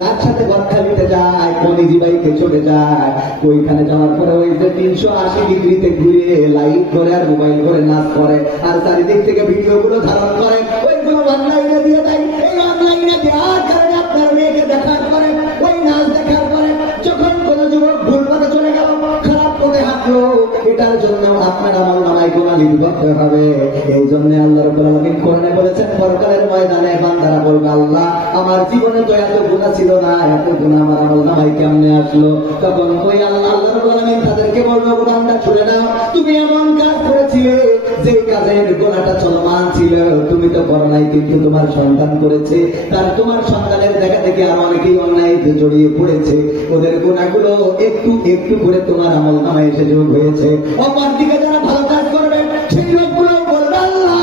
তার সাথে গদখালিতে যায়, কনিজি বাইকে চলে যায়, ওইখানে যাওয়ার পরে ওই যে 380 ডিগ্রিতে ঘুরে লাইট করে আর মোবাইল করে নাচ করে আর চারিদিক থেকে ভিডিও গুলো ধারণ করে, ওইগুলো অনলাইনে দিয়ে দেয়। এই অনলাইনে দেওয়ার কারণে আপনার মেয়েকে দেখার পরে, ওই নাচ দেখার পরে যখন কোন যুবক ভুল পথে চলে গেল, খারাপ পথে হাঁটলো, এটার জন্য আপনার আমার নামায় গুনাহ লিপি করতে হবে। এই জন্য আল্লাহ রাব্বুল আলামিন কোরআনে বলেছেন, পরকালের ময়দানে বান্দারা বলবে, আল্লাহ আমার জীবনে তো এত গুনাহ ছিল না, এত গুনাহ আমার আমল নামায় কেমনে আসলো? তখন ওই আল্লাহ রাব্বুল আলামিন তাদেরকে বলবে, বান্দা শুনে নাও, তুমি এমন কাজ করেছিলে যে কাজের গুনাহটা চলমান ছিল, তুমি তো করো নাই, কিন্তু তোমার সন্তান করেছে, তার তোমার সন্তানের দেখা দেখে আর অনেকেই অন্যায়তে জড়িয়ে পড়েছে, ওদের গুনাহগুলো একটু একটু করে তোমার আমল নামায় এসে যোগ হয়েছে। অপর দিকে যারা ভালো কাজ করবে সেই লোকগুলো বলবে, আল্লাহ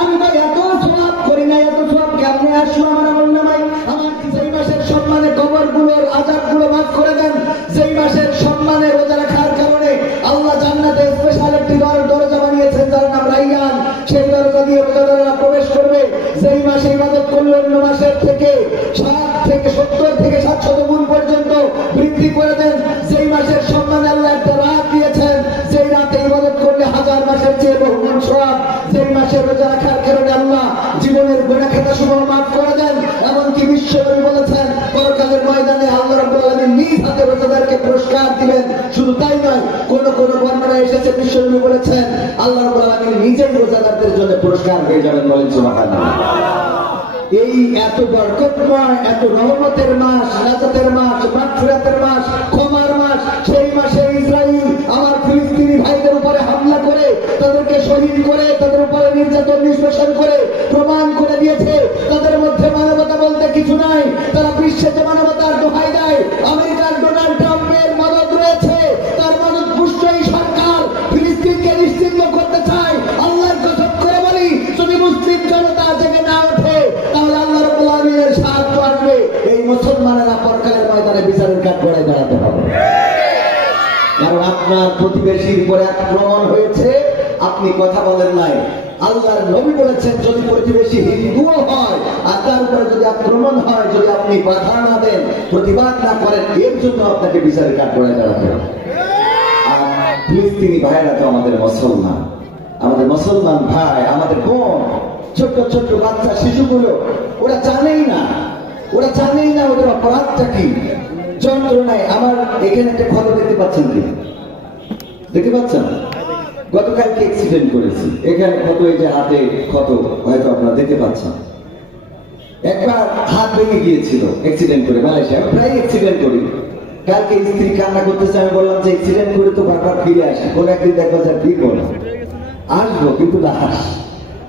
আমি তো এত সওয়াব করি না, এত সওয়াব কেমনে আসলো আমার আমল নামায়? আমার যেই মাসের সম্মানে কবরগুলোর আযাবগুলো মাফ করে দেন, যেই মাসের সম্মানে রোজা রাখার কারণে আল্লাহ জান্নাতে স্পেশাল একটি দরজা বানিয়েছেন যার নাম রাইয়ান, সেই দরজা দিয়ে রোজাদাররা প্রবেশ করবে। যেই মাসে ইবাদত করলে অন্য মাসের থেকে 70 থেকে 700 গুণ পর্যন্ত বৃদ্ধি করে দেন। যেই মাসের সম্মানে আল্লাহ একটা রাত দিয়েছেন, যেই রাতে ইবাদত করলে 1000 মাসের চেয়ে বহুগুণ সওয়াব। যেই মাসে রোজা রাখার কারণে আল্লাহ জীবনের গুনাহ খাতা সমূহ মাফ করে দেন। এমনকি বিশ্বনবী বলেছেন, পরকালের ময়দানে আল্লাহ রাব্বুল আলামিন নিজ হাতে রোজাদারকে পুরস্কার দিবেন। শুধু তাই নয়, কোন কোন বর্ণনায় এসেছে বিশ্বনবী বলেছেন, আল্লাহ রাব্বুল আলামিন নিজেই রোজাদারদের জন্য পুরস্কার হয়ে যাবেন। বলেন সুবহানাল্লাহ। এই এত বরকতময়, এত রহমতের মাস, নাজাতের মাস, মাগফিরাতের মাস, ক্ষমার মাস, সেই মাসে ইসরাইল আমার ফিলিস্তিনি ভাইদের উপরে হামলা করে, তাদেরকে শহীদ করে, তাদের উপরে নির্যাতন নিষ্পেষণ করে প্রমাণ করে দিয়েছে তাদের মধ্যে মানবতা বলতে কিছু নাই। তারা বিশ্বে যে মানবতার দোহাই দেয়, আমেরিকার ডোনাল্ড ট্রাম্পের মদত রয়েছে, তার মদত পুষ্ট এই সরকার ফিলিস্তিনকে নিশ্চিহ্ন করতে চায়। আল্লাহর কসম করে বলি, যদি মুসলিম জনতা জেগে না ওঠে তাহলে আল্লাহ রাব্বুল আলামিনের সাহায্য আসবে। এই মুসলমানেরা পরকালের ময়দানে বিচারের কাঠ গড়ায় দাঁড়াতে হবে। কারণ আপনার প্রতিবেশীর উপরে আক্রমণ হয়েছে, আপনি কথা বলেন নাই। আল্লাহর নবী বলেছেন, যদি প্রতিবেশী হিন্দুও হয় আর তার উপরে যদি আক্রমণ হয়, যদি আপনি বাধা না দেন, প্রতিবাদ না করেন, এর জন্য আপনাকে বিচারের কাঠ গড়ায় দাঁড়াতে হবে। আর ফিলিস্তিনি ভাইরা তো আমাদের মুসলমান, আমাদের মুসলমান ভাই, আমাদের বোন, ছোট্ট ছোট্ট বাচ্চা শিশুগুলো, ওরা জানেই না, ওরা জানেই না ওদের অপরাধটা কি, যন্ত্রণায়। আমার এখানে একটা ক্ষত দেখতে পাচ্ছেন কি? দেখতে পাচ্ছেন? গতকালকে অ্যাক্সিডেন্ট করেছি, এখানে ক্ষত, এই যে হাতে ক্ষত, হয়তো আপনারা দেখতে পাচ্ছেন। একবার হাত ভেঙে গিয়েছিল অ্যাক্সিডেন্ট করে মালয়েশিয়া। আমি প্রায় অ্যাক্সিডেন্ট করি। কালকে স্ত্রী কান্না করতেছে, আমি বললাম যে অ্যাক্সিডেন্ট করে তো বারবার ফিরে আসি, কোনো একদিন দেখবো যে কি করবো, আসবো, কিন্তু লাশ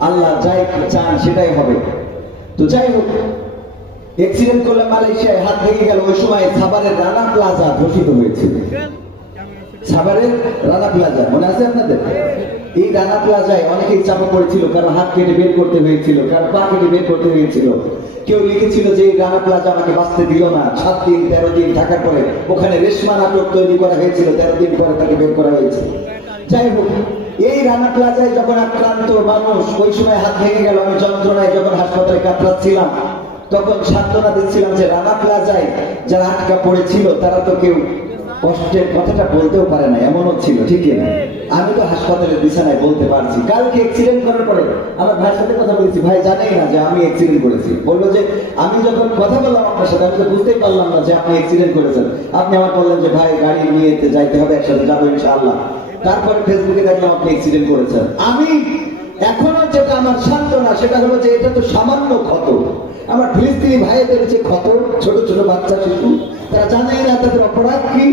আল্লাহ যাই চান সেটাই হবে। তো যাই হোক, অ্যাক্সিডেন্ট করলে মালয়েশিয়ায় হাত ভেঙে গেল। ওই সময় সাভারের রানা প্লাজা ঘোষিত হয়েছিল। সাভারের রানা প্লাজা মনে আছে আপনাদের? এই রানা প্লাজায় অনেকেই চাপা পড়েছিল, কারো হাত কেটে বের করতে হয়েছিল, কারো পা কেটে বের করতে হয়েছিল। কেউ লিখেছিল যে এই রানা প্লাজা আমাকে বাঁচতে দিল না। 7 দিন 13 দিন থাকার পরে ওখানে রেশমা নাটক তৈরি করা হয়েছিল, 13 দিন পরে তাকে বের করা হয়েছে। যাই হোক, এই রানা প্লাজায় যখন আক্রান্ত মানুষ, ওই সময় হাত ভেঙে গেল, আমি যন্ত্রণায় যখন হাসপাতালে কাতরাচ্ছিলাম, তখন সান্ত্বনা দিচ্ছিলাম যে রানা প্লাজায় যারা আটকা পড়েছিল তারা তো কেউ কষ্টের কথাটা বলতেও পারে না, এমনও ছিল, ঠিক না? আমি তো হাসপাতালের বিছানায় বলতে পারছি। কালকে অ্যাক্সিডেন্ট করার পরে আমার ভাইয়ের সাথে কথা বলেছি, ভাই জানেই না যে আমি অ্যাক্সিডেন্ট করেছি। বললো যে আমি যখন কথা বললাম আপনার সাথে, আমি তো বুঝতেই পারলাম না যে আপনি অ্যাক্সিডেন্ট করেছেন। আপনি আমার বললেন যে ভাই গাড়ি নিয়ে যাইতে হবে, একসাথে যাবো ইনশাআল্লাহ। তারপরে ফেসবুকে দেখলাম আপনি অ্যাক্সিডেন্ট করেছেন। আমি এখনো যেটা আমার সান্ত্বনা, সেটা হলো যে এটা তো সামান্য ক্ষত। আমার ফিলিস্তিনি ভাইদের যে ক্ষত, ছোট ছোট বাচ্চা শিশু, তারা জানেই না তাদের অপরাধ কি।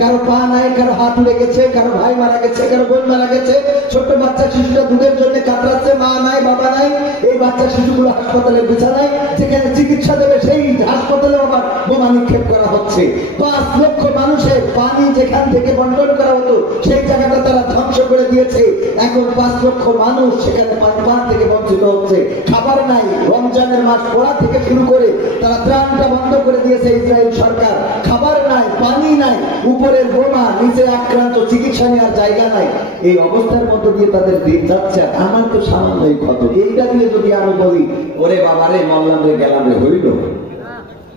কারো পা নাই, কারো হাত লেগেছে, কারো ভাই মারা গেছে, কারো বোন মারা গেছে। ছোট্ট বাচ্চা শিশুটা দুধের জন্য কাতরাচ্ছে, মা নাই, বাবা নাই। এই বাচ্চা শিশুগুলো হাসপাতালের বিছানায়, যেখানে চিকিৎসা দেবে সেই হাসপাতালে আবার বোমা নিক্ষেপ করা হচ্ছে। 5 লক্ষ মানুষের পানি যেখান থেকে বন্টন করা হতো, সেই জায়গাটা তারা ধ্বংস করে দিয়েছে। এখন 5 লক্ষ মানুষ সেখানে পান থেকে বঞ্চিত হচ্ছে। খাবার নাই, রমজানের মাস পড়া থেকে শুরু করে তারা ত্রাণটা বন্ধ করে দিয়েছে ইসরায়েল সরকার। খাবার নাই, পানি নাই, উপরের বোমা, নিচে আক্রান্ত, চিকিৎসা নেওয়ার জায়গা নাই। এই অবস্থার মধ্যে দিয়ে তাদের দিন যাচ্ছে। আমার তো সামান্যই ক্ষত, এইটা দিয়ে যদি আরো বলি, ওরে বাবা রে, মরলাম রে, গেলাম রে, হইল?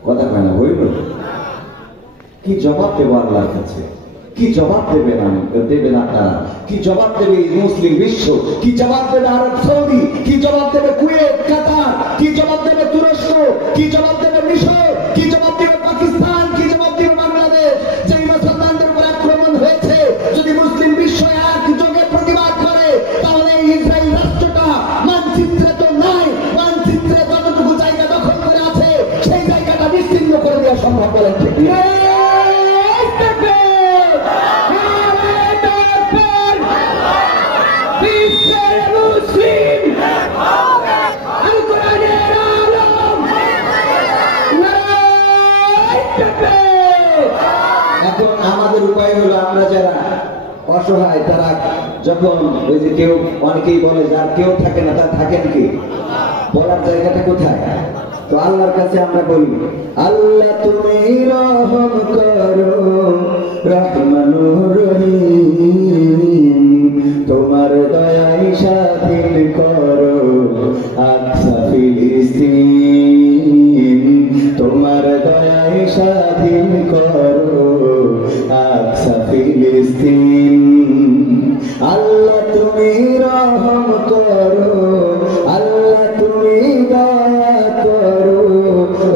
কথা কয় না, হইল? কি জবাব দেবো আল্লাহর কাছে? কি জবাব দেবেন দেবেন আপনারা? কি জবাব দেবে এই মুসলিম বিশ্ব? কি জবাব দেবে আরব সৌদি? কি জবাব দেবে কুয়েত, কাতার? কি জবাব দেবে তুরস্ক? কি জবাব দেবে মিশর? কি জবাব দেবে পাকিস্তান? কি জবাব দেবে বাংলাদেশ? যেই মুসলমানদের উপর আক্রমণ হয়েছে, যদি মুসলিম বিশ্ব একযোগে প্রতিবাদ করে, তাহলে এই ইসরায়েল রাষ্ট্রটা মানচিত্রে তো নাই, মানচিত্রে যতটুকু জায়গা দখল করে আছে সেই জায়গাটা বিচ্ছিন্ন করে দেওয়া সম্ভব। বলেন ঠিক? এখন আমাদের উপায় হলো, আমরা যারা অসহায় তারা যখন ওই যে কেউ অনেকেই বলে যার কেউ থাকে না তার থাকেন কি, বলার জায়গাটা কোথায়? তো আল্লাহর কাছে আমরা বলি, আল্লাহ তুমি রহম করো রহমানুর রহিম, তোমার দয়ায় স্বাধীন করো আকসা ফিলিস্তিন, তোমার দয়ায় স্বাধীন করো আকসা ফিলিস্তিন। আল্লাহ তুমি রহম করো, আল্লাহ তুমি দয়া করো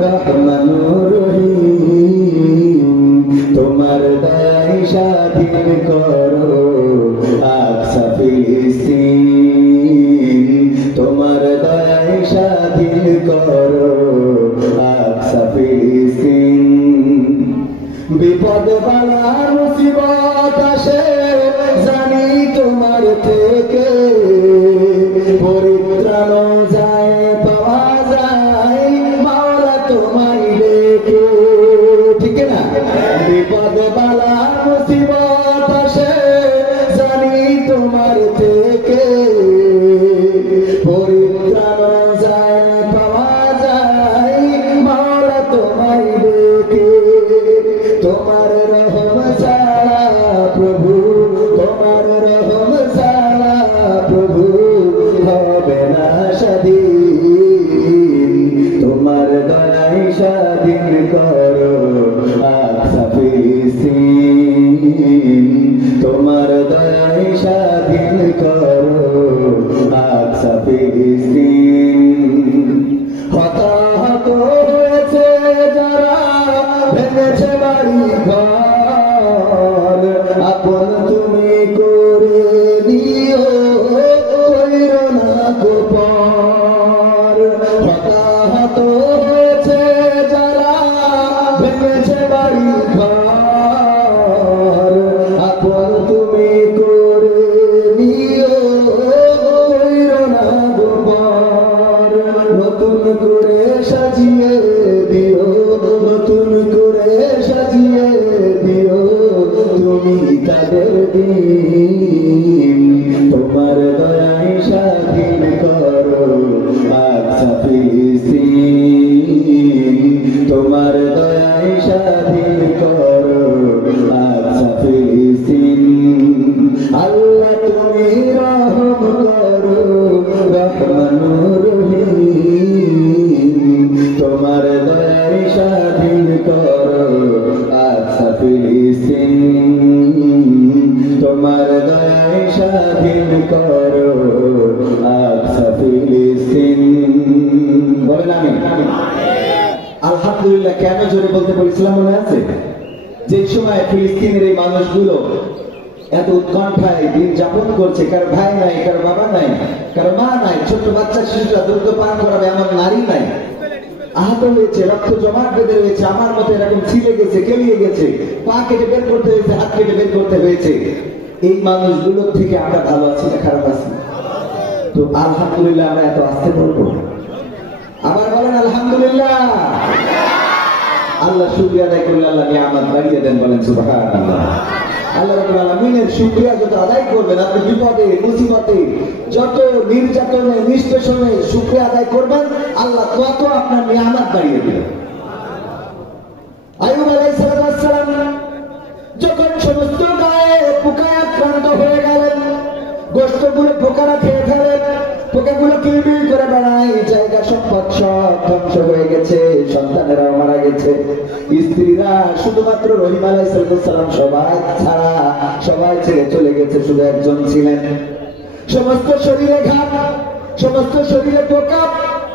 রহমানুর রহিম, তোমার দয়ায় স্বাধীন করো আকসা ফিলিস্তিন, তোমার দয়ায় স্বাধীন করো আকসা ফিলিস্তিন। বিপদ বালা মুসিবত আসে জানি তোমার থেকে, পরিত্রাণ যায় পাওয়া যায় মাওলা তোমায় দেখে, ঠিক না? বিপদ বালা মুসিবত আসে জানি তোমার থেকে, পরিত্রাণ যায় পাওয়া যায় মাওলা তোমায় দেখে। তোমার রহম ছাড়া প্রভু, তোমার রহম ছাড়া প্রভু হবে না স্বাধীন, তোমার দয়ায় স্বাধীন করো আকসা ফিলিস্তিন, তোমার দয়ায় স্বাধীন করো আকসা ফিলিস্তিন। হতাহত হয়েছে যারা, ভেঙেছে বাড়ি ঘর, আপন তুমি করে দিও কইরো না গোপন। হতাহত হয়েছে যারা, ভেঙেছে বাড়ি ঘর, আপন তুমি করে দিও কইরো না গোপন। নতুন করে সাজিয়ে দিও, নতুন করে সাজিয়ে দিও তুমি তাদের দিন, তোমার দয়ায় স্বাধীন করো আকসা ফিলিস্তিন, তোমার দয়ায় স্বাধীন করো আকসা ফিলিস্তিন। আল্লাহ তুমি রহম করো রহমানুর রহিম, তোমার দয়ায় স্বাধীন করো আকসা ফিলিস্তিন, তোমার দয়ায় স্বাধীন করো আকসা ফিলিস্তিন। বলেন আমি আলহামদুলিল্লাহ। কেন জোরে বলতে বলেছিলাম মনে আছে? যে সময় ফিলিস্তিনের এই মানুষগুলো এত উৎকণ্ঠায় দিন যাপন করছে, কারো ভাই নাই, কারো বাবা নাই, কারো মা নাই, ছোট বাচ্চা শিশুরা দুগ্ধ পান করাবে এমন নারী নাই, আহত হয়েছে, রক্ত জমাট বেঁধে রয়েছে, আমার মতো এরকম ছিঁড়ে গেছে, কেলিয়ে গেছে, পা কেটে বের করতে হয়েছে, হাত কেটে বের করতে হয়েছে। এই মানুষগুলোর থেকে আমরা ভালো আছি না খারাপ আছি? তো আলহামদুলিল্লাহ আমরা এত আসতে বলবো। আবার বলেন আলহামদুলিল্লাহ। আল্লাহ শুকরিয়া আদায় করলে আল্লাহ নিয়ামত বাড়িয়ে দেন, বলেন সুবহানাল্লাহ। আল্লাহ রাব্বুল আলামিনের শুকরিয়া যত আদায় করবেন, আপনি বিপদে মুসিবতে যত নির্যাতনে নিষ্পেষণে শুকরিয়া আদায় করবেন, আল্লাহ তত আপনার নিয়ামত বাড়িয়ে দেবেন। আইয়ুব আলাইহিস সালাম যখন সমস্ত গায়ে পোকায় আক্রান্ত হয়ে গেলেন, গোশতগুলো পোকারা খেয়ে ফেলেন, পোকাগুলো কিলবিল করে বেড়ায়, জায়গা সম্পদ সব ধ্বংস হয়ে গেছে, সন্তানেরাও মারা গেছে, স্ত্রীরা শুধুমাত্র রহিম আলাইহিস সালাম সবাই ছেড়ে চলে গেছে, শুধু একজন ছিলেন। সমস্ত শরীরে ঘাম, সমস্ত শরীরে পোকা,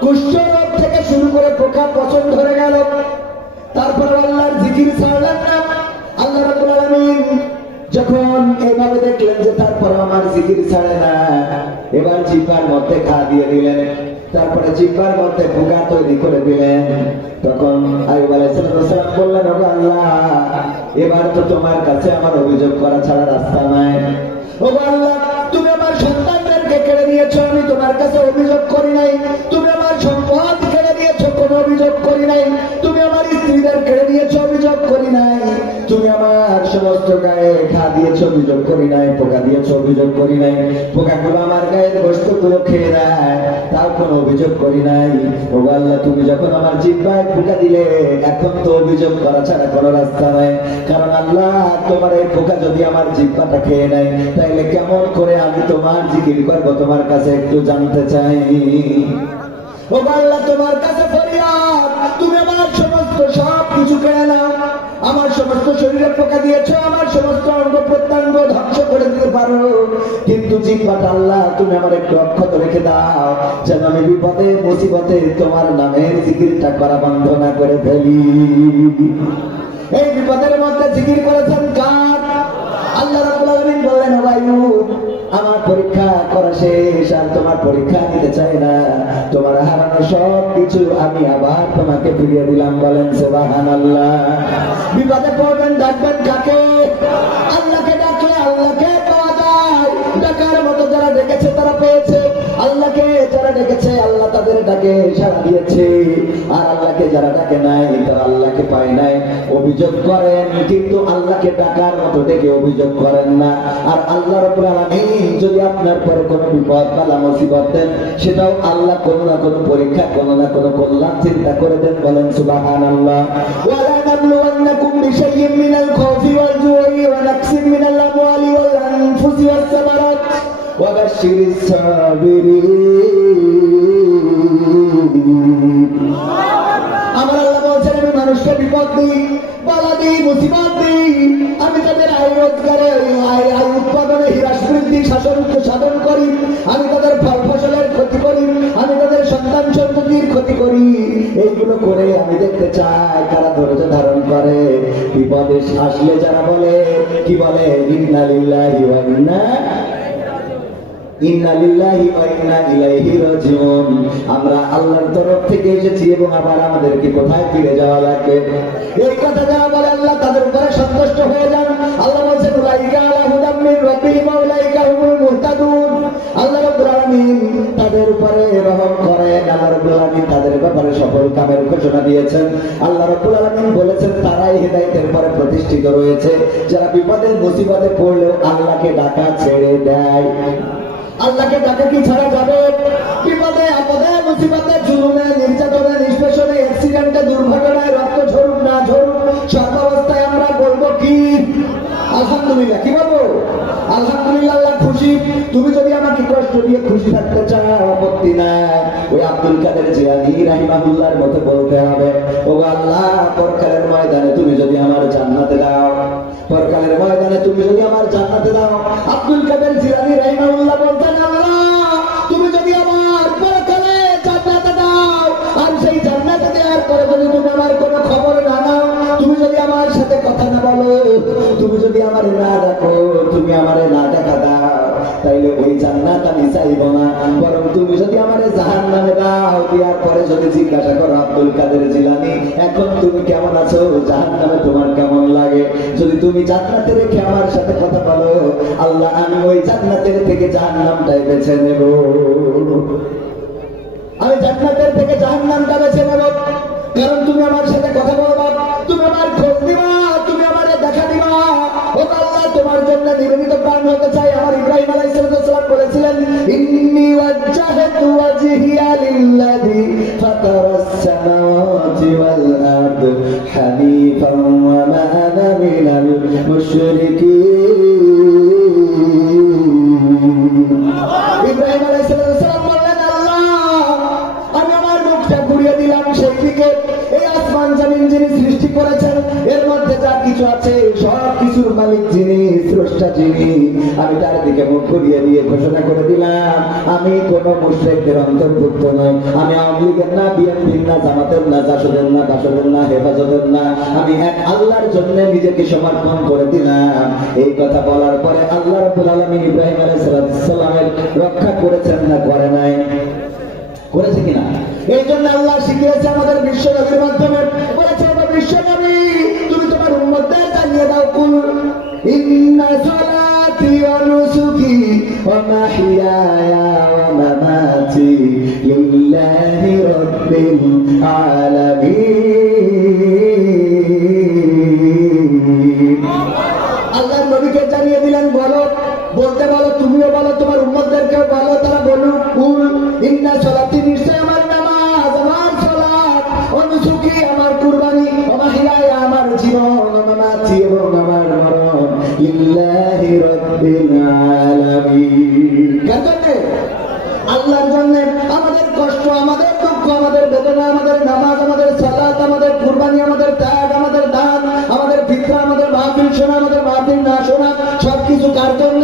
কুষ্ঠরোগ থেকে শুরু করে পোকা পচন ধরে গেল। তারপর আল্লাহর জিকির ছাড়লেন না। আল্লাহ রাব্বুল আলামিন যখন এইভাবে দেখলেন যে তারপর আমার জিকির ছাড়ে না, এবার জিহ্বার মধ্যে ঘা দিয়ে দিলেন, তারপরে জিহ্বার মধ্যে পোকা তৈরি করে দিলেন। তখন আইয়ুব আলাইহিস সালাম বললেন, ওগো আল্লাহ, এবার তো তোমার কাছে আমার অভিযোগ করা ছাড়া রাস্তা নাই। ওগো আল্লাহ, তুমি আমার সন্তানদেরকে কেড়ে নিয়েছো, আমি তোমার কাছে অভিযোগ করি নাই। তুমি আমার সম্পদ কেড়ে নিয়েছো, কোনো অভিযোগ করি নাই। তুমি আমার স্ত্রীদের কেড়ে নিয়েছো, অভিযোগ করি নাই। তুমি আমার সমস্ত গায়ে ঘা দিয়েছো, অভিযোগ করি নাই। পোকা দিয়েছো, অভিযোগ করি নাই। পোকাগুলো আমার গায়ের বস্তুগুলো খেয়ে নেয়, তাও কোনো অভিযোগ করি নাই। ওগো আল্লাহ, তুমি যখন আমার জিহ্বায় পোকা দিলে, এখন তো অভিযোগ করা ছাড়া কোনো রাস্তা নাই। কারণ আল্লাহ, তোমার এই পোকা যদি আমার জিহ্বাটা খেয়ে নেয়, তাইলে কেমন করে আমি তোমার জিকির করবো, তোমার কাছে একটু জানতে চাই। ওগো আল্লাহ, তোমার কাছে ফরিয়াদ, তুমি আমার সমস্ত সব কিছু কেড়ে নাও। আমার সমস্ত শরীরে পোকা দিয়েছো, আমার সমস্ত অঙ্গ প্রত্যঙ্গ ধ্বংস করে দিতে পারো, কিন্তু জিহ্বাটা আল্লাহ তুমি আমার একটু অক্ষত রেখে দাও, যেন আমি বিপদে মুসিবতে তোমার নামের জিকিরটা করা বন্ধ না করে ফেলি। এই বিপদের মধ্যে জিকির করেছেন কার? আল্লাহ রাব্বুল আলামিন বললেন, ও আইয়ুব, আমার পরীক্ষা করা শেষ, আর তোমার পরীক্ষা নিতে চাই না। তোমার হারানো সব কিছু আমি আবার তোমাকে ফিরিয়ে দিলাম। বলেন সুবহানাল্লাহ। বিপদে পড়বেন, ডাকবেন কাকে? আল্লাহকে ডাকলে আল্লাহকে পাওয়া যায়। ডাকার মতো যারা ডেকেছে তারা পেয়েছে, আল্লাহকে যারা ডেকেছে আল্লাহ তাদের ডাকে সাড়া দিয়েছে, আর আল্লাহকে যারা ডাকে নাই তারা আল্লাহকে পায় নাই। অভিযোগ করেন, কিন্তু আল্লাহকে ডাকার মতো ডেকে অভিযোগ করেন না। আর আল্লাহ রাব্বুল আলামিন যদি আপনার পরে কোনো বিপদ বালা মুসিবত দেন, সেটাও আল্লাহ কোনো না কোনো পরীক্ষা, কোনো না কোনো কল্যাণ চিন্তা করে দেন। বলেন সুবহানাল্লাহ। ওয়ালা নাবলুওয়ান্নাকুম বিশাইইন মিনাল খাউফি ওয়াল জুই ওয়া নাকসিন মিনাল আমওয়ালি ওয়াল আনফুসি ওয়াস সামারাত ওয়া বাশশিরিস সাবিরিন। আমার আল্লাহ বলছেন, আমি মানুষকে বিপদ দিই, বালা দিই, মুসিবত দিই। আমি তাদের আয় রোজগারে, আয় উৎপাদনে হ্রাস বৃদ্ধি সাধন করি। আমি তাদের ফল ফসলের ক্ষতি করি, আমি তাদের সন্তান সন্ততির ক্ষতি করি। এইগুলো করে আমি দেখতে চাই কারা ধৈর্য ধারণ করে। বিপদে আসলে যারা বলে, কি বলে? ইন্না লিল্লাহি ওয়া ইন্না ইলাইহি রাজিউন। আমরা আল্লাহর তরফ থেকে এসেছি এবং আবার আমাদেরকে কোথায় ফিরে যাওয়া লাগবে। এই কথা যারা বলে আল্লাহ তাদের উপরে সন্তুষ্ট হয়ে যান। আল্লাহ বলেছেন, উলাইকা আলা হুদাম মির রাব্বিহিম ওয়া উলাইকা হুমুল মুহতাদুন। আল্লাহ রাব্বুল আলামিন তাদের উপরে রহম করেন। আল্লাহ রাব্বুল আলামিন তাদের ব্যাপারে সফল কামের ঘোষণা দিয়েছেন। আল্লাহ রাব্বুল আলামিন বলেছেন, তারাই হেদায়েতের পরে প্রতিষ্ঠিত রয়েছে, যারা বিপদে মুসিবতে পড়লেও আল্লাহকে ডাকা ছেড়ে দেয়। আল্লাহকে ডাকে কি ছাড়া যাবে? বিপদে আপদে মুসিবতে জুলুমে নির্যাতনে নিষ্পেষণে অ্যাক্সিডেন্টে দুর্ঘটনায় রক্ত ঝরুক না ঝরুক, সব অবস্থায় আমরা বলবো কি? আলহামদুলিল্লাহ। কি বলবো? আলহামদুলিল্লাহ। আল্লাহ খুশি। তুমি যদি আমাকে কষ্ট দিয়ে খুশি থাকতে চাও, আপত্তি নাই। ওই আব্দুল কাদের জিলানী রাহিমাহুল্লাহর মতো বলতে হবে, ও আল্লাহ, পরকালের ময়দানে তুমি যদি আমার জান্নাতে দাও, পরকালের ময়দানে তুমি যদি আমার জান্নাতে দাও। আব্দুল কাদের জিলানী রাহিমাহুল্লাহ বলতেন, আল্লাহ, তুমি যদি আমার পরকালে জান্নাতে দাও, আর সেই জান্নাতে দেওয়ার পরে যদি তুমি আমার কোনো খবর না নাও, তুমি যদি আমার সাথে কথা না বলো, তুমি যদি আমারে না ডাকো, তুমি আমারে না ডাকা দাও, তাইলে ওই জান্নাত আমি চাইব না। বরং তুমি যদি আমারে জাহান্নামে দাও, দেওয়ার পরে যদি জিজ্ঞাসা করো, আব্দুল কাদের জিলানী, এখন তুমি কেমন আছো, জাহান্নামে তোমার কেমন লাগে, যদি তুমি জান্নাতে রেখে আমার সাথে কথা বলো, আল্লাহ আমি ওই জান্নাতের থেকে জাহান্নামটাই বেছে নেব। আমি জান্নাতের থেকে জাহান্নামটা বেছে নেব, কারণ তুমি আমার সাথে কথা বলবা, তুমি আমার খোঁজ দিবা, তুমি আমারে দেখা দিবা। ও আল্লাহ, তোমার জন্য নিবেদিত প্রাণ হতে চাই। আমার ইব্রাহিম আলাইহিস সালাম বলেছিলেন, ইন্নী ওয়াজ্জাহতু ওয়াজহিয়া লিল্লাযী ফাতারাস সামাওয়াতি ওয়াল আরদ হানিফান ওয়া মা আনা মিনাল মুশরিকিন। ইব্রাহিম আলাইহিস সালাম বললেন, আল্লাহ, আমি আমার মুখটা ঘুরিয়ে করেছেন। এর মধ্যে যা কিছু আছে সব কিছুর মালিক যিনি, স্রষ্টা যিনি, আমি তার দিকে মুখ ঘুরিয়ে দিয়ে ঘোষণা করে দিলাম আমি কোন মুশরিকদের অন্তর্ভুক্ত নই। আমি আওয়ামী লীগের না, বিএনপির না, জামাতের না, জাসদের না, বাসদের না, হেফাজতের না, আমি এক আল্লাহর জন্য নিজেকে সমর্পণ করে দিলাম। এই কথা বলার পরে আল্লাহ রাব্বুল আলামিন ইব্রাহিম আলাইহিস সালামের রক্ষা করেছেন না করে নাই? করেছে কিনা? এই জন্য আল্লাহ শিখিয়েছে আমাদের বিশ্বনবীর মাধ্যমে, বলেছে বিশ্বনবী তুমি তোমার উম্মতদের জানিয়ে দাও, কুল ইন্না সালাতি ওয়া নুসুকি ওয়া মাহইয়ায়া ওয়া মামাতি লিল্লাহি রাব্বিল আলামিন। আল্লাহ নবীকে জানিয়ে দিলেন, বলো, বলতে বলো, তুমিও বলো, তোমার উম্মতদেরকেও বলো, তারা বলুক, কুল ইন্না সালাতি, নিশ্চয় আমার নামাজ, আমার সালাত, ওয়া নুসুকি আমার কুরবানি, ওয়া মাহইয়ায়া আমার জীবন, ওয়া মামাতি এবং আমার মরণ লিল্লাহি রাব্বিল আলামিন। কাজে আল্লাহর জন্য আমাদের কষ্ট, আমাদের দুঃখ, আমাদের বেদনা, আমাদের নামাজ, আমাদের সালাত, আমাদের কুরবানি, আমাদের ত্যাগ, আমাদের দান, আমাদের ফিতরা, আমাদের মাহফিল শোনা, আমাদের মাহফিল না শোনা, সবকিছু কার জন্য?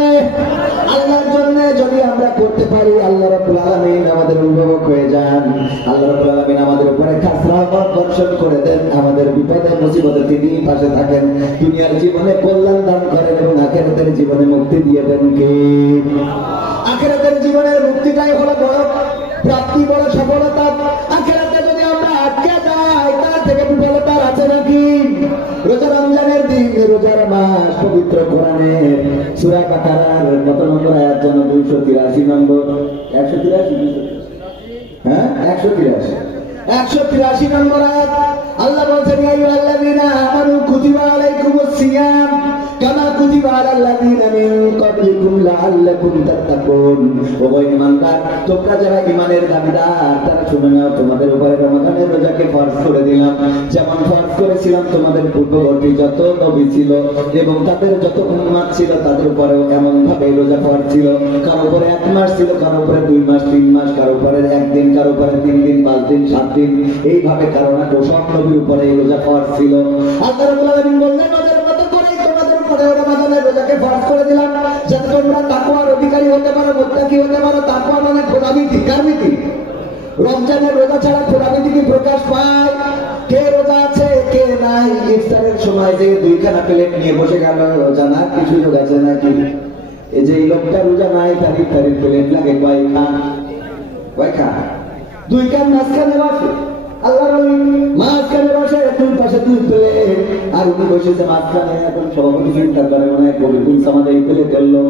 আল্লাহর জন্য। যদি আমরা করতে পারি আল্লাহ রাব্বুল আলামিন আমাদের অভিভাবক হয়ে যান, আল্লাহ রাব্বুল আলামিন আমাদের উপরে খাস রহমত বর্ষণ করে দেন, আমাদের বিপদে মুসিবতে তিনি পাশে থাকেন, দুনিয়ার জীবনে কল্যাণ দান করেন এবং আখিরাতের জীবনে মুক্তি দিয়ে দেন কে? আখিরাতের জীবনের মুক্তিটাই হলো বড় প্রাপ্তি, বড় সফলতা। আখিরাতে যদি আমরা আটকে যাই তার থেকে বিফলতা আছে নাকি? রোজা রমজানের দিন, রোজার মাস, পবিত্র কোরআনের সূরা বাকারার কত নম্বর আয়াত যেন? 283 নম্বর। 183, হ্যাঁ 183 নম্বর আয়াত। আল্লাহ বলছেন, ইয়া আইয়ুহাল্লাযীনা আমানু কুতিবা আলাইকুমুস সিয়াম কামা কুতিবা আলাল লাযীনা মিন ক্বাবলিকুম লাআল্লাকুম তাত্তাকুন। ও ঈমানদার, তোমরা যারা ঈমানের দাবিদার তারা শুনে নাও, তোমাদের উপরে রমজানের রোজাকে ফরজ করে দিলাম, যেমন ফরজ করেছিলাম তোমাদের পূর্ববর্তী যত নবী ছিল এবং তাদের যত উম্মত ছিল তাদের উপরেও এমন ভাবে রোজা ফরজ ছিল। কারো উপরে 1 মাস ছিল, কারো উপরে 2 মাস, 3 মাস, কারো উপরে 1 দিন, কারো উপরে 3 দিন, 5 দিন, 7 দিন, এইভাবে কারো না সব নবীর উপরে এই রোজা ফরজ ছিল। আল্লাহ রাব্বুল আলামিন বললেন, ওদের মতো করেই তোমাদের উপরে রমজানের রোজাকে ফরজ করে দিলাম, যাতে তোমরা তাকওয়ার অধিকারী হতে পারো, মুত্তাকি হতে পারো। তাকওয়া মানে খোদাভীতি। কার ভীতি? রমজানের রোজা ছাড়া খোদাভীতি কি প্রকাশ পায়? কে রোজা আছে কে নাই? ইফতারের সময় যে 2খানা প্লেট নিয়ে বসে গেল, জানা কি সুযোগ আছে নাকি? এই যে এই লোকটা রোজা নাই, তার ইফতারের প্লেট লাগে কয়খান? 2 খান মাঝখানে বসে, আল্লাহর ওলি মাঝখানে বসে, 2 পাশে 2 প্লেট, আর উনি বসেছে মাঝখানে। এখন সভাপতি চিন্তা করে মনে হয় কবির সামাদ এই প্লেট এলো,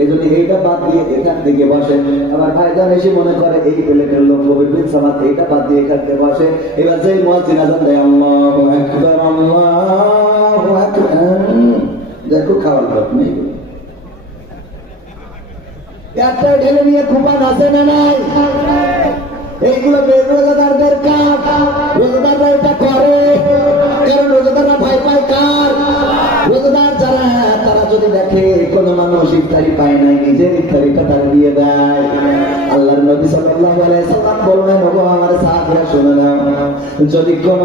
এই জন্য এইটা বাদ দিয়ে এখান থেকে বসে। আবার ভাইজান এসে মনে করে এই প্লেটের লোক কবির সামাদ, এইটা বাদ দিয়ে এখান থেকে বসে। এবার যে মুয়াজ্জিন আযান দেয়, আল্লাহু আকবার, আল্লাহু আকবার, দেখো খাওয়ার লোক নেই, একটা ঢেলে নিয়ে কুপান আছে না নাই? এইগুলো রোজাদারদের কাজ, রোজাদাররা এটা করে, কারণ রোজাদাররা ভয় পায় কার? রোজাদার যারা তারা যদি দেখে কোন মানুষ ইফতারি পায় নাই, নিজের ইফতারিটা তার দিয়ে দেয়। আল্লাহর নবী সাল্লাল্লাহু আলাইহি সাল্লাম বললেন, ওগো আমার সাহাবীরা শুনে নাও, যদি কোন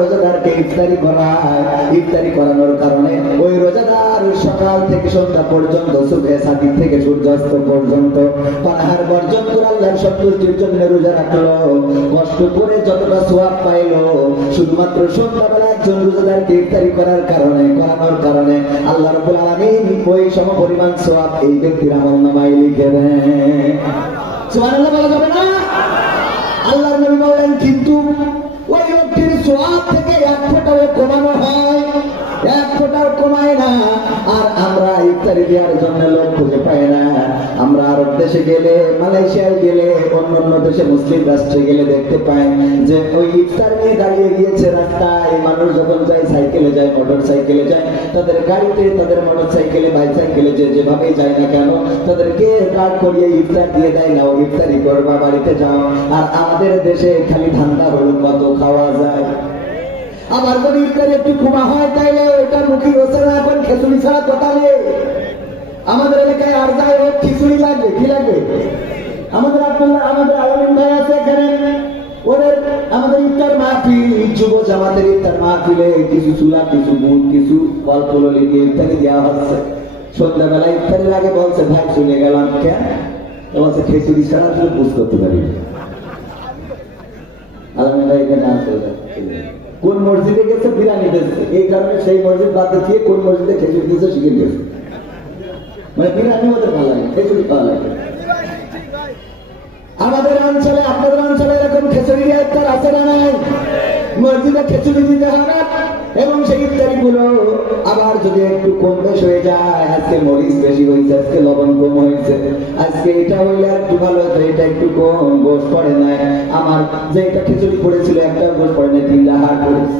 রোজাদারকে ইফতারি করায়, ইফতারি করানোর কারণে ওই রোজাদার সকাল থেকে সন্ধ্যা পর্যন্ত, সুবহে সাদিক থেকে সূর্যাস্ত পর্যন্ত পানাহার বর্জন করে আল্লাহর সন্তুষ্টির জন্য রোজা রাখলো, কষ্ট করে যতটা সওয়াব পাইলো, শুধুমাত্র সন্ধ্যাবেলা একজন রোজাদারকে ইফতারি করানোর কারণে আল্লাহ রাব্বুল আলামিন ওই সমপরিমাণ সওয়াব এই ব্যক্তির আমলনামায় লিখে দেন। সুবহানাল্লাহ বলা যাবে না? আল্লাহর নবী বললেন, কিন্তু ওই ব্যক্তির সওয়াব থেকে 1 ফোঁটাও কমানো হয়, 1 ফোঁটাও কমায় না। আর আমরা ইফতারি দেওয়ার জন্য লোক খুঁজে পাই না। আমরা আরব দেশে গেলে, মালয়েশিয়ায় গেলে, অন্য দেশে মুসলিম রাষ্ট্রে গেলে দেখতে পাই যে ওই ইফতার নিয়ে দাঁড়িয়ে গিয়েছে রাস্তায়। মানুষ যখন যায়, সাইকেলে যায়, মোটর সাইকেলে যায়, তাদের গাড়িতে, তাদের মোটর সাইকেলে, বাইসাইকেলে যেভাবেই যায় না কেন, তাদেরকে কার্ড করিয়ে ইফতার দিয়ে দেয়, না ও ইফতারি করবা, বাড়িতে যাও। আর আমাদের দেশে খালি ধান্দা হলো কত খাওয়া যায়। আবার যদি ইফতারি একটু কমা হয় তাইলে ওটা মুখী হচ্ছে না, এখন খিচুড়ি ছাড়া কথা নেই। আমাদের এলাকায় আর যাই হোক খিচুড়ি লাগবে, কি লাগবে? আমাদের আলামিন ভাই আছে এখানে, ওদের আমাদের ইফতার মাহফিল, যুব জামাতের ইফতার মাহফিলে কিছু চুলা, কিছু বুট, কিছু ফল ফুললি দিয়ে ইফতারি দেওয়া হচ্ছে। সন্ধ্যাবেলা ইফতারের আগে বলছে, ভাই শুনে গেলাম কেন, বলছে খিচুড়ি ছাড়া তুমি বুঝ করতে পারি। আলহামদুলিল্লাহ এখানে আসে কোন মসজিদে গেছে বিরিয়ানি দিয়েছে, এই কারণে সেই মসজিদ বাদ দিয়ে কোন মসজিদে খিচুড়ি দিয়েছে শিখে গেছে। মানে বিরিয়ানি ওদের ভালো লাগে, খিচুড়ি ভালো লাগে। আমাদের অঞ্চলে, আপনাদের অঞ্চলে এরকম খিচুড়ি ইফতার আছে না নাই? মসজিদে খিচুড়ি দিতে হবে এবং সেই ইফতারি গুলো আবার যদি একটু কম বেশ হয়ে যায়, আজকে মরিচ বেশি হয়েছে, আজকে লবণ কম হয়েছে, আজকে এটা হইলে একটু ভালো হতো, এটা একটু কম গোশ পড়ে নাই, আমার যে এটা খিচুড়ি পড়েছিল একটা গোশ পড়ে নাই, 3টা হাড় পড়েছে।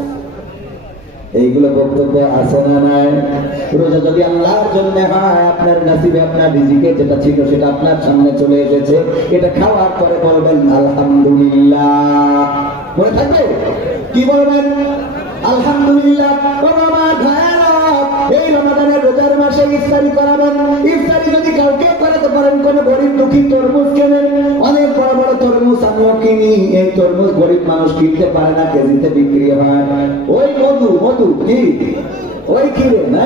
এইগুলো বক্তব্য আছে না নাই? রোজা যদি আল্লাহর জন্য হয়, আপনার নসিবে আপনার রিজিকে যেটা ছিল সেটা আপনার সামনে চলে এসেছে, এটা খাওয়ার পরে বলবেন আলহামদুলিল্লাহ। মনে থাকবে কি বলবেন? আলহামদুলিল্লাহ। এই রমাদানের রোজার মাসে ইফতারি করাবেন। ইফতারি যদি কাউকে করাতে পারেন, কোন গরিব দুঃখী তরমুজ কেনেন, অনেক বড় বড় তরমুজ আমিও কিনি, এই তরমুজ গরিব মানুষ কিনতে পারে না, কেজিতে বিক্রি হয়। ওই মধু মধু কি ওই কিরে না,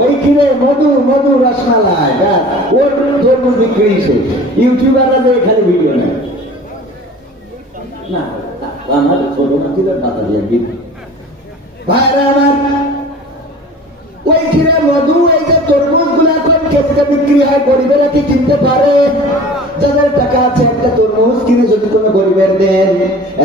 ওই কিরে মধু মধু রসমালাই, ওর তরমুজ বিক্রি শেষ। ইউটিউবাররা যে এখানে ভিডিও নেয় না, আমার ছোট মাটিদের বাধা দিয়ে বিক্রি। ভাইরা আমার, ওই কিরে মধু, এই যে তরমুজ গুলা এখন কেজিতে বিক্রি হয়, গরিবেরা কি কিনতে পারে? যাদের টাকা আছে একটা তরমুজ কিনে যদি কোনো গরিবের দেন,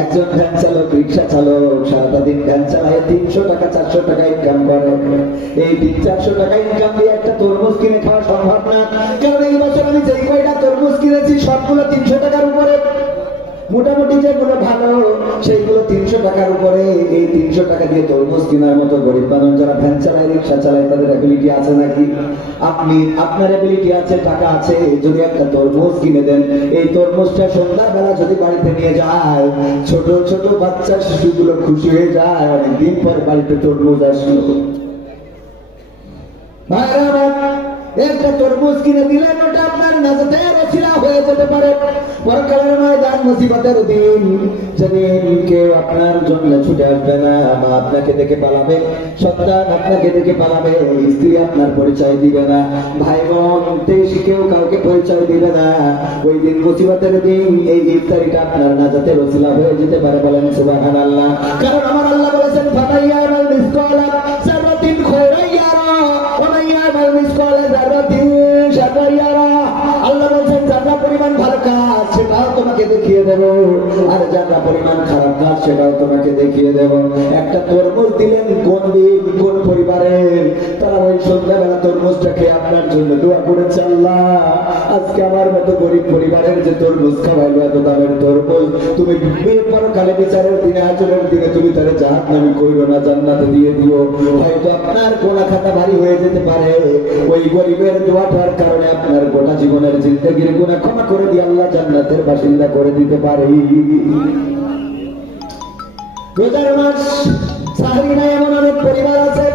একজন ভ্যান চালক, রিক্সা চালক সারাটা দিন ভ্যান চালায় 300 টাকা 400 টাকা ইনকাম করে। এই 300-400 টাকা ইনকাম দিয়ে একটা তরমুজ কিনে খাওয়া সম্ভব না, কারণ এই বছর আমি যেই কয়টা তরমুজ কিনেছি সবগুলো 300 টাকার উপরে। মোটামুটি যেগুলো ভালো সেইগুলো 300 টাকার উপরে। এই 300 টাকা দিয়ে তরমুজ কেনার মতো গরিব মানুষ যারা ভ্যান চালায়, রিক্সা চালায়, তাদের অ্যাবিলিটি আছে নাকি? আপনি, আপনার অ্যাবিলিটি আছে, টাকা আছে, যদি একটা তরমুজ কিনে দেন, এই তরমুজটা সন্ধ্যাবেলা যদি বাড়িতে নিয়ে যায়, ছোট ছোট বাচ্চা শিশুগুলো খুশি হয়ে যায়, অনেকদিন পর বাড়িতে তরমুজ আসলো। একটা তরমুজ কিনে দিলেন, ওটা আপনার নাজাতের ওসিলা হয়ে যেতে পারে। পরকালের ময়দান, মুসিবতের দিন, যেদিন কেউ আপনার জন্য ছুটে আসবে না, মা আপনাকে দেখে পালাবে, সন্তান আপনাকে দেখে পালাবে, স্ত্রী আপনার পরিচয় দিবে না, ভাই বোন দেশি কেউ কাউকে পরিচয় দিবে না। ওই দিন মুসিবতের দিন এই ইফতারিটা আপনার নাজাতের ওসিলা হয়ে যেতে পারে। বলেন সুবহানাল্লাহ। কারণ আমার আল্লাহ বলেছেন, ফাতাইয়া আল মিসকালা সারাতিন খায়রাইয়ারা ওয়া মাইয়ামাল মিসকালা যারাতিন শাকাইয়ারা। আল্লাহ বলেন, যারা পরিমাণ ভালো কাজ সেটাও তোমাকে দেখিয়ে দেব, আর যারা পরিমাণ খারাপ কাজ সেটাও তোমাকে দেখিয়ে দেব। একটা তরমুজ দিলেন, কোন দিন কোন পরিবারের, তারা ওই সন্ধ্যাবেলা তরমুজটা খেয়ে আপনার জন্য দোয়া করেছে, আল্লাহ আজকে আমার মতো গরিব পরিবারের যে তরমুজ খাওয়াইলো, এত দামের তরমুজ, তুমি পরকালে বিচারের দিনে, আজরের দিনে তুমি তারে জাহান্নামী কইরো না, জান্নাতে দিয়ে দিও। হয়তো আপনার গোনা খাতা ভারী হয়ে যেতে পারে, ওই গরিবের দোয়াটার কারণে আপনার গোটা জীবনের জিন্দেগির গুনাহ ক্ষমা করে দিয়ে আল্লাহ জান্নাতের বাসিন্দা করে দিতে পারে। রোজার মাস, সাহরি নাই, এমন অনেক পরিবার আছে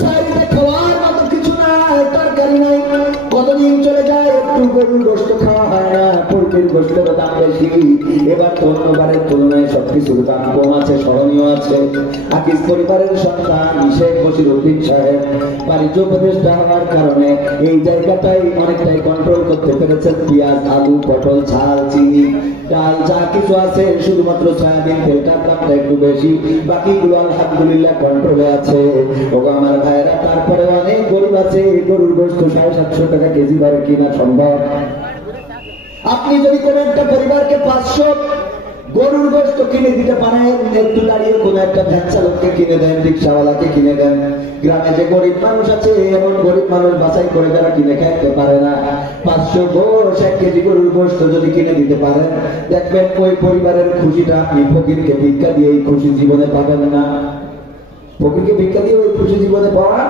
সাহরিতে খাওয়ার মতো কিছু নাই, তরকারি নাই, কতদিন চলে যায়, একটু গরুর গোশত খাওয়া হয় না, পোলট্রির গোশতের দাম বেশি। এবার তো অন্যবারের তুলনায় সবকিছুর দাম কম আছে, স্মরণীয় আছে। আকিস পরিবারের সন্তান শেখ বশিরউদ্দিন সাহেব বাণিজ্য উপদেষ্টা হওয়ার কারণে এই জায়গাটাই অনেকটাই কন্ট্রোল করতে পেরেছেন। পেঁয়াজ, আলু, পটল, ঝাল, চিনি, ডাল যা কিছু আছে, শুধুমাত্র সয়াবিন তেলটার দামটা একটু বেশি, বাকিগুলো আলহামদুলিল্লাহ কন্ট্রোলে আছে। ওগো আমার ভাইরা, তারপরে অনেক গরিব আছে, গরুর গোশত 750 টাকা কেজি দরে কিনা সম্ভব। আপনি যদি কোন একটা পরিবারকে 500 গরুর গোশত কিনে দিতে পারেন, একটু দাঁড়িয়ে কোন একটা ভ্যান চালককে কিনে দেন, রিক্সাওয়ালাকে কিনে দেন। গ্রামে যে গরিব মানুষ আছে, এমন গরিব মানুষ বাছাই করে যারা কিনে খাইতে পারে না, 500 গোশ 1 কেজি গরুর গোশত যদি কিনে দিতে পারেন, দেখবেন ওই পরিবারের খুশিটা আপনি ফকিরকে ভিক্ষা দিয়ে এই খুশি জীবনে পাবেন না। ফকিরকে ভিক্ষা দিয়ে ওই খুশি জীবনে পাওয়া।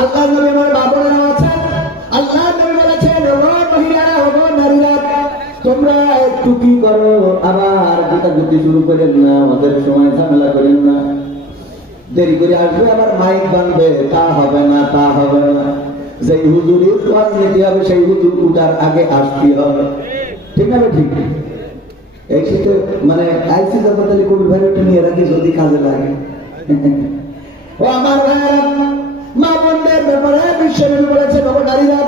আল্লাহ নবী আমার বাবুরা আছে, আল্লাহ নবী বলেছেন, ওগো মহিলারা, ওগো নারীরা, তোমরা একটু কি করো, আবার গুতাগুতি শুরু করেন না, আমাদের সময় ঝামেলা করেন না, দেরি করে আসবে আবার মাইক বাঁধবে, তা হবে না, তা হবে না। যেই হুজুরের ওয়াজ নিতে হবে সেই হুজুর উঠার আগে আসতে হবে, ঠিক না? ঠিক এই শীতে মানে আইসি হাসপাতালে কোভিড ভাইরাসটা নিয়ে রাখি যদি কাজে লাগে। ও আমার ভাইরা, মা বোনদের ব্যাপারে বিশ্বনবী বলেছে, নারীরা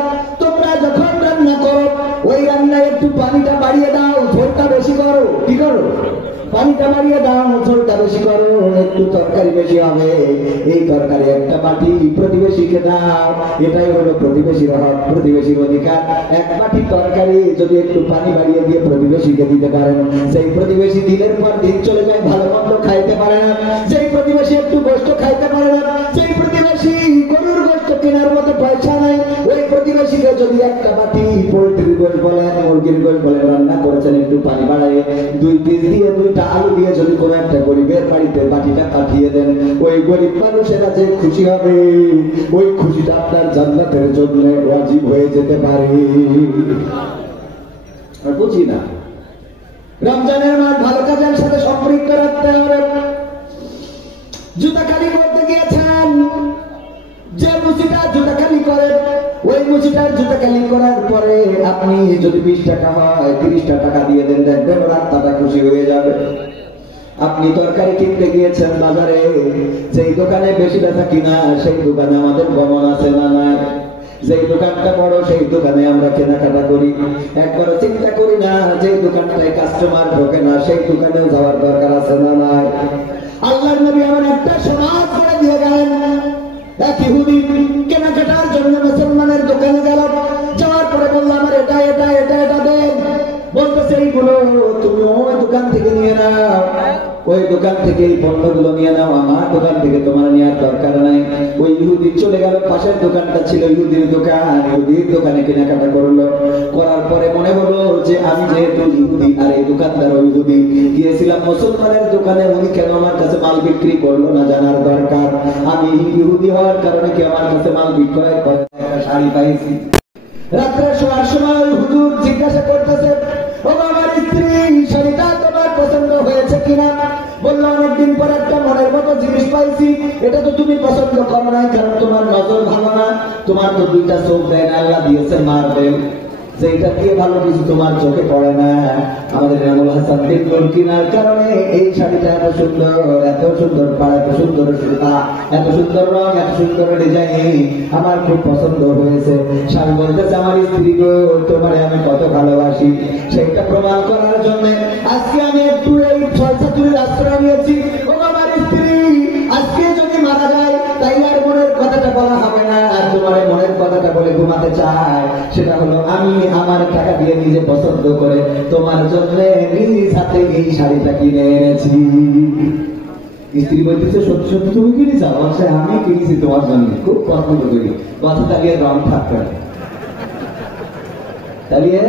তোমরা যখন রান্না করো ওই রান্নায় একটু পানিটা বাড়িয়ে দাও, ঝোলটা বেশি করো। কি করো? পানিটা বাড়িয়ে দাও, ঝোলটা বেশি করো, একটু তরকারি বেশি হবে। এই তরকারি একটা বাটি প্রতিবেশীকে দাও। এটাই হলো প্রতিবেশীর হক, প্রতিবেশীর অধিকার। এক বাটি তরকারি যদি একটু পানি বাড়িয়ে দিয়ে প্রতিবেশীকে দিতে পারেন, সেই প্রতিবেশী দিনের পর দিন চলে যায়, ভালো মন্দ খাইতে পারে না। সেই প্রতিবেশী একটু গোস্ত খাইতে পারে না, সেই প্রতিবেশী গরুর গোস্ত কেনার মতো পয়সা নাই, ওই প্রতিবেশীকে যদি একটা বাটি পোল্ট্রির গোস্ত বলেন, মুরগির গোস্ত বলেন রান্না করেছেন, একটু পানি বাড়ায় 2 পিস দিয়ে 2টা আলু দিয়ে যদি কোনো একটা গরিবের বাড়িতে বাটিটা পাঠিয়ে দেন, ওই গরিব মানুষেরা যে খুশি হবে, ওই খুশিটা আপনার জান্নাতের জন্য ওয়াজিব হয়ে যেতে পারে। বুঝি না, রমজানের মাস ভালো কাজের সাথে সম্পৃক্ত রাখতে হবে। জুতা খালি করতে গিয়েছেন, যে মুচিটা জুতা খালি করে, ওই মুচিটার জুতা খালি করার পরে আপনি যদি 20 টাকা হয় 30টা টাকা দিয়ে দেন, দেখবেন রাস্তাটা খুশি হয়ে যাবে। আপনি তরকারি কিনতে গিয়েছেন বাজারে, যেই দোকানে বেশি বেচা কিনা সেই দোকানে আমাদের গমন আছে না নাই? যেই দোকানটা বড় সেই দোকানে আমরা কেনাকাটা করি, একবারও চিন্তা করি না যেই দোকানটায় কাস্টমার ঢোকে না সেই দোকানেও যাওয়ার দরকার আছে না নাই? আল্লাহর নবী এমন একটা সমাজ করে দিয়ে গেলেন, এক ইহুদি কেনাকাটার জন্য মুসলমানের দোকানে গেল, যাওয়ার পরে বলল আমার এটা এটা এটা এটা দেন। বলতেছে এইগুলো তুমি ওই দোকান থেকে নিয়ে নাও, ওই দোকান থেকে এই পণ্যগুলো নিয়ে নাও, আমার দোকান থেকে তোমার নেওয়ার দরকার নাই। ওই ইহুদি চলে গেল, পাশের দোকানটা ছিল ইহুদির দোকান, ইহুদির দোকানে কেনাকাটা করলো। করার পরে মনে হলো যে আমি যেহেতু ইহুদি আর এই দোকানদার ইহুদি, গিয়েছিলাম মুসলমানের দোকানে, উনি কেন আমার কাছে মাল বিক্রি করলো না জানার দরকার। আমি ইহুদি হওয়ার কারণে কি আমার কাছে মাল বিক্রয় করে? শাড়ি পাইছি। রাত্রে শোয়ার সময় হুজুর জিজ্ঞাসা করতেছে, ও আমার স্ত্রী, শাড়িটা তোমার পছন্দ হয়েছে কিনা? বললো অনেকদিন পর একটা মনের মতো জিনিস পাইছি, এটা তো তুমি পছন্দ করো নাই, কারণ তোমার নজর ভালো না, তোমার তো 2টা চোখ দেয় না, আল্লাহ দিয়েছে মারবেন, যেটা দিয়ে ভালো কিছু তোমার চোখে পড়ে না। আমাদের ইমামুল হাসান দেখল কিনার কারণে এই শাড়িটা এত সুন্দর পাড়া, এত সুন্দর সুতা, এত সুন্দর রং, এত সুন্দর ডিজাইন, আমার খুব পছন্দ হয়েছে। স্বামী বলতেছে, আমার স্ত্রী গো, তোমারে আমি কত ভালোবাসি, সেইটা প্রমাণ করার জন্য আজকে আমি একটু এই ছলছাতুরির আশ্রয় নিয়েছি। ও আমার স্ত্রী, আজকে যদি মারা যায় তাইলে আর মনের কথাটা বলা হবে না, আর তোমার মনের কথাটা বলে ঘুমাতে চায়, সেটা হলো আমি আমার টাকা দিয়ে নিজে পছন্দ করে তোমার জন্য নিজ হাতে এই শাড়িটা কিনে এনেছি। স্ত্রী বলতেছে, সত্যি সত্যি তুমি কিনেছ? বলছে, আমি কিনেছি তোমার জন্য, খুব পছন্দ করি। কথা তালিয়ে রং থাকবে তালিয়ে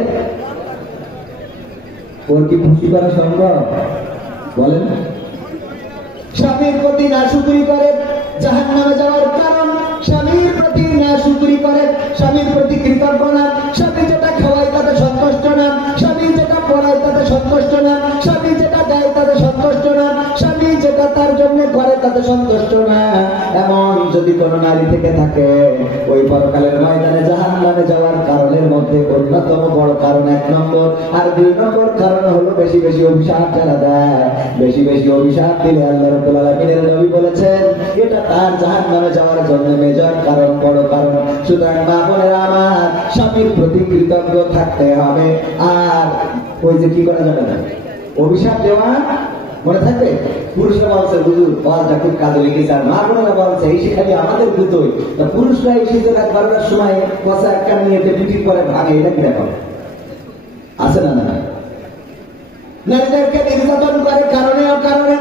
ওর কি খুশি করা সম্ভব? বলেন। স্বামীর প্রতি না শুকরি করে জাহান্নামে যাওয়ার কারণ, স্বামীর প্রতি না শুকরি করে, স্বামীর প্রতি কৃতজ্ঞ না, স্বামী যেটা খাওয়ায় তাতে সন্তুষ্ট না, স্বামী যেটা পড়ায় তাতে সন্তুষ্ট না, স্বামী যেটা দেয় তাতে সন্তুষ্ট না, স্বামী যেটা তার জন্য করে তাতে সন্তুষ্ট না, এমন যদি কোনো নারী থেকে থাকে, ওই পরকালের ময়দানে জাহান্নামে যাওয়ার কারণের মধ্যে অন্যতম বড় কারণ 1 নম্বর, আর 2 নম্বর কারণ হলো বেশি বেশি অভিশাপ যারা দেয়। বেশি বেশি অভিশাপ দিলে আল্লাহ রাব্বুল আলামিনের নবী বলেছেন এটা তার জাহান্নামে যাওয়ার জন্য মেজর কারণ, বড় কারণ। সুতরাং মা বোনেরা আমার, স্বামীর প্রতি কৃতজ্ঞ থাকতে হবে। আর ওই যে কি করা যাবে না, অভিশাপ দেওয়া মনে থাকবে। পুরুষরা বলছে হুজুর ওয়াজটা খুব কাজে লেগেছে, আর মা বোনেরা বলছে এই শিখালি আমাদের দুটোই। পুরুষরা এই শীতে রাত 12টার সময় কষা একটা নিয়ে পিটির পরে ভাগে, এটা কি ব্যাপার আছে না? না, নারীদেরকে নির্যাতন করে কারণে অকারণে,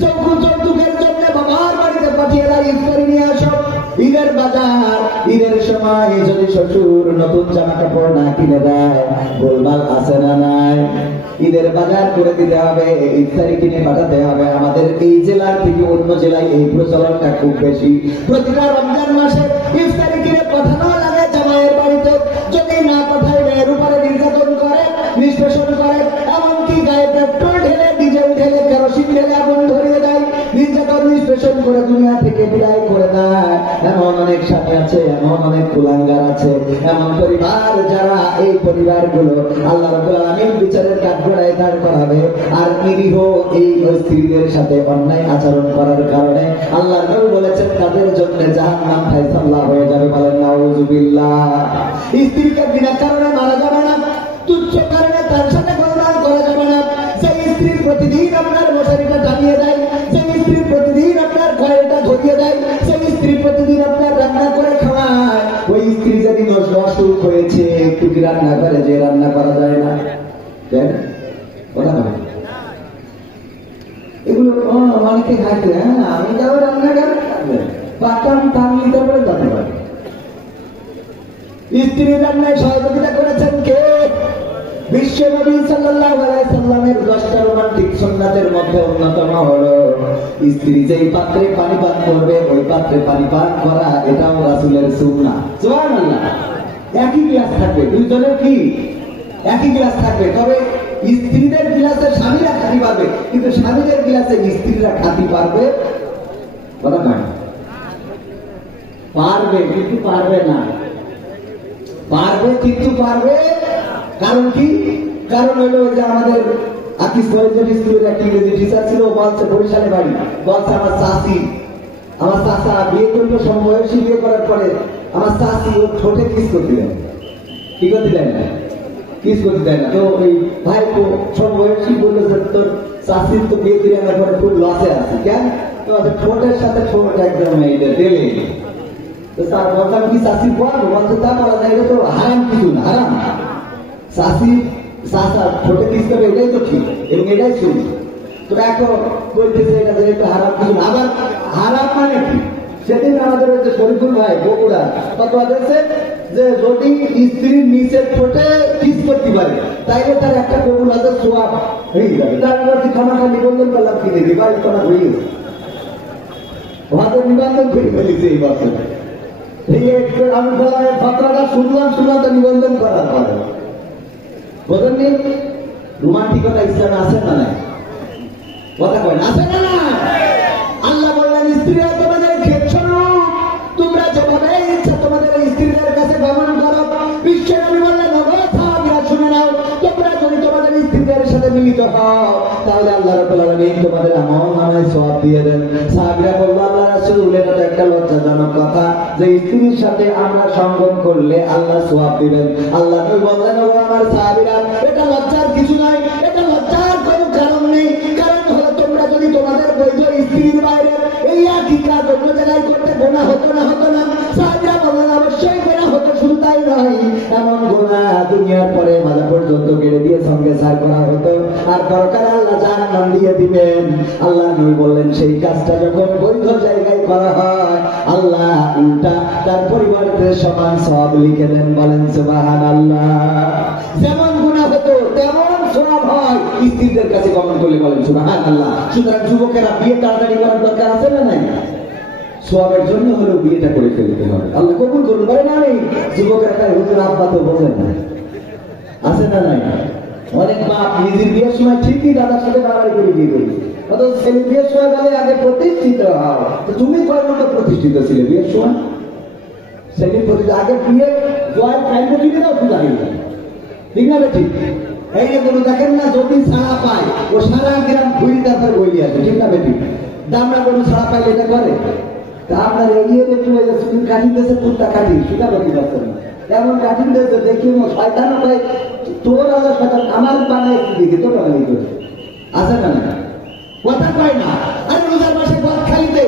যৌতুকের জন্য বাবার বাড়িতে পাঠিয়ে দেয়, ইফতারি নিয়ে আসো। ঈদের বাজার, ঈদের সময় যদি শ্বশুর নতুন জামা কাপড় না কিনে দেয়, গোলমাল আছে না নাই? ঈদের বাজার করে দিতে হবে, ইফতারি কিনে পাঠাতে হবে। আমাদের এই জেলার থেকে অন্য জেলায় এই প্রচলনটা খুব বেশি। প্রতিটা রমজান মাসে ইফতারি কিনে পাঠানো লাগে জামাইয়ের বাড়িতে, যদি না পাঠায় মেয়ের উপরে নির্যাতন করে, নিষ্পেষণ করে, এমনকি গায়ে পেট্রোল ঢেলে, ডিজেল ঢেলে, কেরোসিন ঢেলে আগুন ধরিয়ে দেয়, নির্যাতন নিষ্পেষণ করে দুনিয়া থেকে বিদায় করে দেয়। এমন অনেক স্বামী আছে, এমন অনেক কুলাঙ্গার আছে, এমন পরিবার যারা এই পরিবারগুলো আল্লাহ রাব্বুল আলামিন বিচারের কাঠগড়ায় দাঁড় করাবে। আর নিরীহ এই স্ত্রীদের সাথে অন্যায় আচরণ করার কারণে আল্লাহ নবী বলেছেন তাদের জন্য জাহান্নাম ফায়সালা হয়ে যাবে। বলেন নাউযুবিল্লাহ। স্ত্রীকে বিনা কারণে মারা যাবে না, তুচ্ছ কারণে তার সাথে গোলমাল করা যাবে না। সেই স্ত্রী প্রতিদিন আপনার মশারিটা টানিয়ে দেয়, সেই স্ত্রী প্রতিদিন আপনার কয়েলটা ধরিয়ে দেয়, সেই স্ত্রী প্রতিদিন আপনার রান্না করে খাওয়ায়, ওই স্ত্রী যদি অসুখ হয়েছে একটু কি রান্না করে, যে রান্না করা যায় না? কথা বলে এগুলো অনেকে খাইতে, হ্যাঁ আমি যাবো রান্নাঘর পাতাম টান নিতে পারে যেতে পারে। স্ত্রী রান্নায় সহযোগিতা করেছেন কে? বিশ্ব নবী সাল্লাল্লাহু আলাইহি সাল্লামের 10টা রোমান্টিক সুন্নাতের মধ্যে অন্যতম হলো স্ত্রী যেই পাত্রে পানি পান করবে ওই পাত্রে পানি পান করা, এটাও রাসূলের সুন্নাহ। সুবহানাল্লাহ। একই গ্লাস থাকবে, দুইজনের কি একই গ্লাস থাকবে, তবে স্ত্রীদের গ্লাসে স্বামীরা খাতি পারবে, কিন্তু স্বামীদের গ্লাসে স্ত্রীরা খাতি পারবে কথা নয়। পারবে কিন্তু পারবে না, পারবে কিন্তু পারবে। কারণ কি? কারণ হলো যে আমাদের আকিস কলেজের স্কুলের একটা ইংরেজি টিচার ছিল, বলছে বরিশালে বাড়ি, বলছে আমার চাচা বিয়ে করলো, সমবয়সী বিয়ে করার পরে আমার চাচি ওর ঠোঁটে কিস করতে দেয়, কি করতে দেয় না, কিস করতে দেয় না। তো ওই ভাই তো সমবয়সী বললো যে তোর চাচির তো বিয়ে করে আনার পরে খুব লসে আছে, কেন? তো ঠোঁটের সাথে ঠোঁট একদম দিলে তো তার বলতাম কি চাষি পড়াবো, বলছে তা বলা যায়, তো হারাম কিছু না, হারাম চাষি চাষা ঠোঁটে কিস করবে এটাই তো ঠিক এবং এটাই শুনি। তো এখন বলতেছে এটা যে একটু হারাম কিছু না। আবার হারাম মানে কি? সেদিন আমাদের হচ্ছে শরীফুল ভাই বগুড়া কথা বলেছে যে যদি স্ত্রীর নিচের ঠোঁটে কিস করতে পারে তাইলে তার একটা কবুল আছে, সোয়াব হয়ে যাবে। তার মধ্যে খামাখা নিবন্ধন করলাম কিনে দিই, বাড়ির খানা হয়ে গেছে, ওহাদের নিবন্ধন করে ফেলেছে এই বছর। আমি ফতোয়াটা শুনলাম তো নিবন্ধন করার পরে বোঝেন নেই রোমান্টিকতা ইসলামে আছে না নাই? কথা কয় আছে না না? আল্লাহ বললেন স্ত্রীরা তোমাদের ক্ষেত্রস্বরূপ, তোমরা যেভাবে ইচ্ছা তোমাদের স্ত্রীদের কাছে গমন করো। বিশ্ব নবী বললেন সাহাবীরা শুনে নাও, তোমরা যদি তোমাদের স্ত্রীদের সাথে মিলিত হও তাহলে আল্লাহ রাব্বুল আলামিন তোমাদের আমলনামায় সওয়াব দিয়ে দেন। সাহাবীরা বলল আল্লাহ রাসূল এটা তো একটা লজ্জাজনক কথা যে স্ত্রীর সাথে আমরা সঙ্গম করলে আল্লাহ সওয়াব দিবেন। আল্লাহ নবী বললেন ও আমার সাহাবীরা এটা লজ্জার কিছু নয়, এটা লজ্জার কোনো কারণ নেই। কারণ হলো তোমরা যদি তোমাদের বৈধ স্ত্রীর বাইরে এই একই কাজ অন্য জায়গায় করতে গুনাহ হতো না? সাহাবীরা বললেন অবশ্যই গুনাহ হতো, শুধু তাই নয় এমন গুনাহ দুনিয়ার পরে মাথা পর্যন্ত কেটে দিয়ে সঙ্গে সার করা হতো, আর দরকার আল্লাহ জাহান্নাম দিয়ে দিবেন। আল্লাহ নবী বললেন সেই কাজটা যখন বৈধ জায়গায় করা হয় আল্লাহ উল্টা তার পরিবর্তে সমান সওয়াব লিখে দেন। বলেন সুবহানাল্লাহ। যেমন গুনাহ হতো তেমন সওয়াব হয় স্ত্রীদের কাছে গমন করলে। বলেন সুবহানাল্লাহ। সুতরাং যুবকেরা বিয়ে তাড়াতাড়ি করার দরকার আছে না নাই? সওয়াবের জন্য হলেও বিয়েটা করে ফেলতে হবে, আল্লাহ কবুল করুন। বলে না নেই যুবকেরা তাই হুজুর আব্বা তো বোঝেন না, আছে না নাই? অনেক বাপ নিজের বিয়ের সময় ঠিকই দাদার সাথে বাড়াই করে বিয়ে করেছে, অথচ ছেলে বিয়ের সময় বলে আগে প্রতিষ্ঠিত হও। তুমি কয় মতো প্রতিষ্ঠিত ছিলে বিয়ের সময়? সেদিন আগে বিয়ে জয় কাইন্ডে দিকে দাও পূজা হয়ে যায়, ঠিক না? ঠিক এই যে কোনো দেখেন না যদি ছাড়া পায় ও সারা গ্রাম ঘুরি তারপর বলি আছে, ঠিক না? বেটি দামরা কোনো ছাড়া পাইলে এটা করে তা আপনার এগিয়ে একটু শুধু কাটিং দিয়েছে কুত্তা কাটি সেটা বলি পারছেন না, এমন কাটিং দিয়েছে দেখি শয়তান পাই তোর আল্লাহ শয়তান আমার বানায় দিকে তোর বানাই করছে, আছে না? কথা কয় না। আর রোজার মাসে পথ খাইতে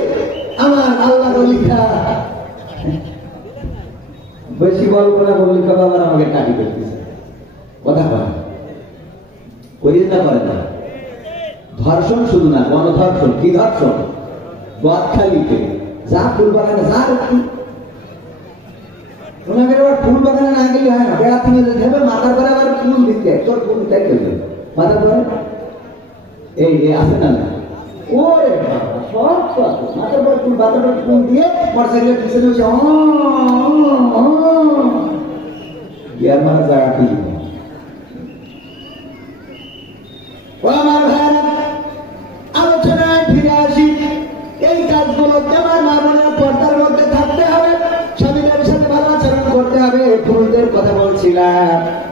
আমার আল্লাহ লিখা বেশি গল্প না লিখা আবার আমাকে কাটি করতেছে, কথা কয় করিয়ে না করে না। ধর্ষণ শুধু না, গণধর্ষণ। কি ধর্ষণ? গদখালিতে যা ফুল বাগানে যা ওনাকে আবার ফুল বাগানে না গেলে হয় না, বেড়াতে নিয়ে যেতে হবে, মাথার পরে আবার ফুল দিতে তোর ফুল তাই খেলবে মাথার পরে এই আছে না? ওরে সব মাথার পর ফুল, মাথার পর ফুল দিয়ে মোটরসাইকেলের পিছনে বসে ইয়ার মারা জায়গা কি আলোচনায় ফিরে আসি। এই কাজগুলো না।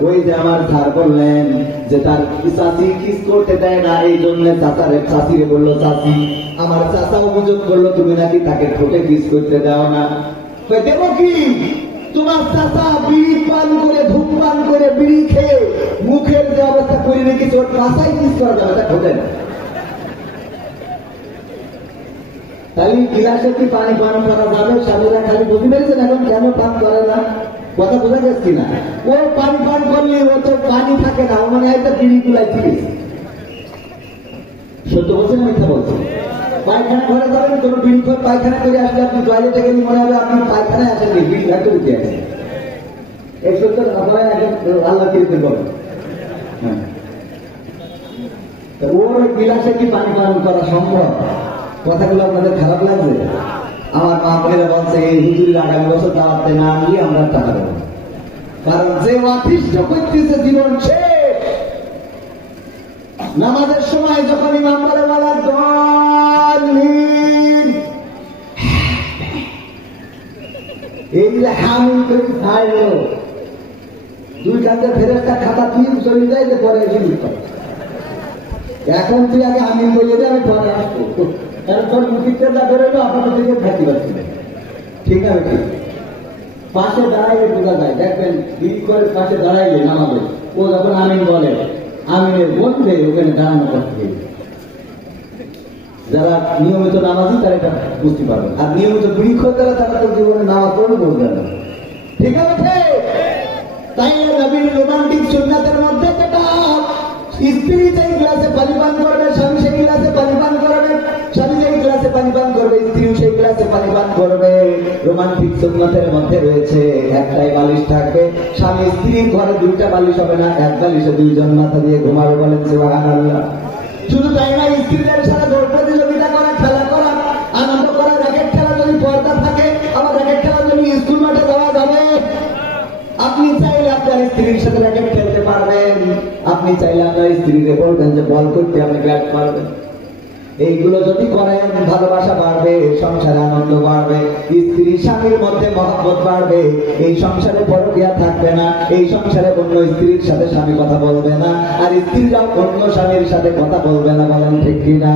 ওই যে আমার স্যার বললেন যে তার চাচি কিস করতে দেয় না, এই জন্য চাচিরে বললো চাচি। আমার চাচা অভিযোগ করলো তুমি নাকি তাকে ঠোঁটে কিস করতে দাও না। দেব কি, তোমার চাচা বিড়ি পান করে ধূমপান করে বিড়ি খেয়ে মুখের যে অবস্থা করে রেখেছে, ওর কাঁচাই কিস করা যাবে, তা ঠোঁটে না। তাহলে গিলাসে কি পানি পান করা যাবে? স্বামীরা খালি বুঝে পেরেছেন এখন কেন পান করে না, কথা বোঝা যাচ্ছে না। ও পানি পান করলে ও তো পানি থাকে না, ও মনে হয় তো বিড়ি গুলাই ঠিক আছে। সত্য বলছেন মিথ্যা বলছেন? পায়খানা ঘরে যাবেন, কোন বিড়ি খোর পায়খানা করে আসলে আপনি টয়লেটে গেলে মনে হবে আপনি পায়খানায় আসেননি, বিড়ি ঘাটে উঠে আছেন। এই সত্য আপনারা আল্লাহ কিরকম বলেন। হ্যাঁ, ওর গিলাসে কি পানি পান করা সম্ভব? কথাগুলো আপনাদের খারাপ লাগছে? আমার মা বোনেরা বলছে এই হুজুরের আগামী বছর দাওয়াতে না নিয়ে আমরা টাকা দেবো, কারণ যে অতিষ্ঠ করতেছে জীবন শেষ। নামাজের সময় যখন ইমাম বলে বলা দলিল, এই যে হামিল করে ছাড়লো, দুই কাছে ফেরেশতা খাতা তুই চলে যায় যে পরে এসে লিখতে। এখন তুই আগে আমিন বলে দে, আমি পরে আসবো। তোর মুখিটা যা বেরোলো আপনার থেকে থাকি পাচ্ছি, ঠিক আছে? ঠিক পাশে দাঁড়াইলে বোঝা যায়, দেখবেন বিড়ি করে পাশে দাঁড়াইলে নামাবে, ও যখন আমিন বলে আমিনের বলবে ওখানে দাঁড়ানো করতে। যারা নিয়মিত নামাজি তারা এটা বুঝতে পারবে, আর নিয়মিত বিড়ি করতে তারা তো জীবনে নামাজ পড়ে বলবে না, ঠিক আছে? তাই নবীর রোমান্টিক সুন্নাতের মধ্যে যেটা স্ত্রী যেই গ্লাসে পানি পান করবে, স্বামী সেই গ্লাসে পানি পান করবে, স্বামী যেই গ্লাসে পানি পান করবে, স্ত্রীও সেই গ্লাসে পানি পান করবে। রোমান্টিক সুন্নাতের মধ্যে রয়েছে একটাই বালিশ থাকবে, স্বামী স্ত্রীর ঘরে দুইটা বালিশ হবে না, এক বালিশে দুইজন মাথা দিয়ে ঘুমাবে, বলেন সুবহানাল্লাহ। শুধু তাই না, স্ত্রীদের সাথে দৌড় প্রতিযোগিতা করা, খেলা করা, আনন্দ করা, র্যাকেট খেলা যদি পর্দা থাকে, আবার র্যাকেট খেলা যদি স্কুল মাঠে যাওয়া যাবে। আপনি চাইলে আপনার স্ত্রীর সাথে র্যাকেট খেলতে পারবেন, আপনি চাইলে আপনার স্ত্রীকে বলবেন যে বল করতে আপনি ব্যাট পারবেন। এইগুলো যদি করেন ভালোবাসা বাড়বে, সংসারে আনন্দ বাড়বে, স্ত্রী স্বামীর মধ্যে মহব্বত বাড়বে, এই সংসারে পরকীয়া থাকবে না, এই সংসারে অন্য স্ত্রীর সাথে স্বামী কথা বলবে না, আর স্ত্রীরাও অন্য স্বামীর সাথে কথা বলবে না, বলেন ঠিক কিনা?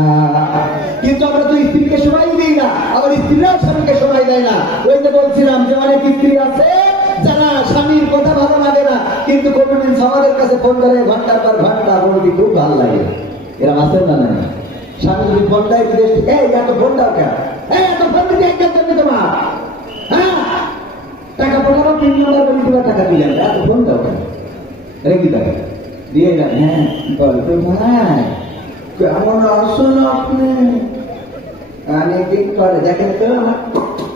কিন্তু আমরা তো স্ত্রীকে সময় দিই না, আবার স্ত্রীরাও স্বামীকে সময় দেয় না। ওই যে বলছিলাম যে অনেক স্ত্রী আছে যারা স্বামীর কথা ভালো লাগে না, কিন্তু কমিউনিটি আমাদের কাছে ফোন করে ঘন্টার পর ঘন্টা, বলতে খুব ভালো লাগে। এরা আছেন না? না, স্বামী যদি ফোন দেয় বিদেশ থেকে, এত ফোন দাও কেন, এত ফোন দিতে একদম জন্য তোমার, হ্যাঁ টাকা পাঠানো 3 নম্বর বলি তোমার টাকা দিলেন, এত ফোন দাও কেন, রেখে দেবে দিয়ে দেন। হ্যাঁ বলতো ভাই কেমন আসুন আপনি, অনেকদিন পরে দেখেন তো আমার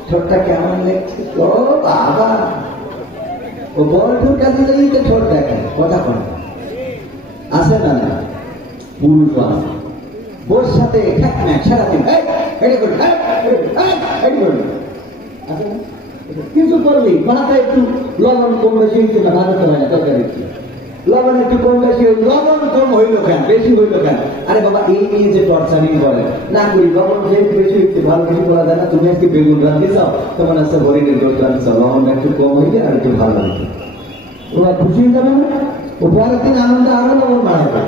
ঠোঁটটা কেমন দেখছে। ও বাবা, ও বড় কাছে যাই তো ঠোঁট দেখেন, কথা বলে আসে না? না, পুরুষ আছে বোর সাথে সারাদিন কিছু করবি, মাথায় একটু লবণ কম বেশি হয়েছে না, ভালো হয় না তরকারি, লবণ একটু কম বেশি, লবণ কম হইল কেন, বেশি হইল কেন? আরে বাবা এই নিয়ে যে টর্চারিং করে না করি, লবণ যেহেতু বেশি হচ্ছে ভালো কিছু করা যায় না। তুমি আজকে বেগুন রাঁধতে চাও, তোমার আছে হরিণের গোট রাঁধতে চাও, লবণটা একটু কম হইলে আর একটু ভালো লাগে, ওরা খুশি হয়ে যাবে না? ও পরের দিন আনন্দ আরো লবণ বাড়াবে,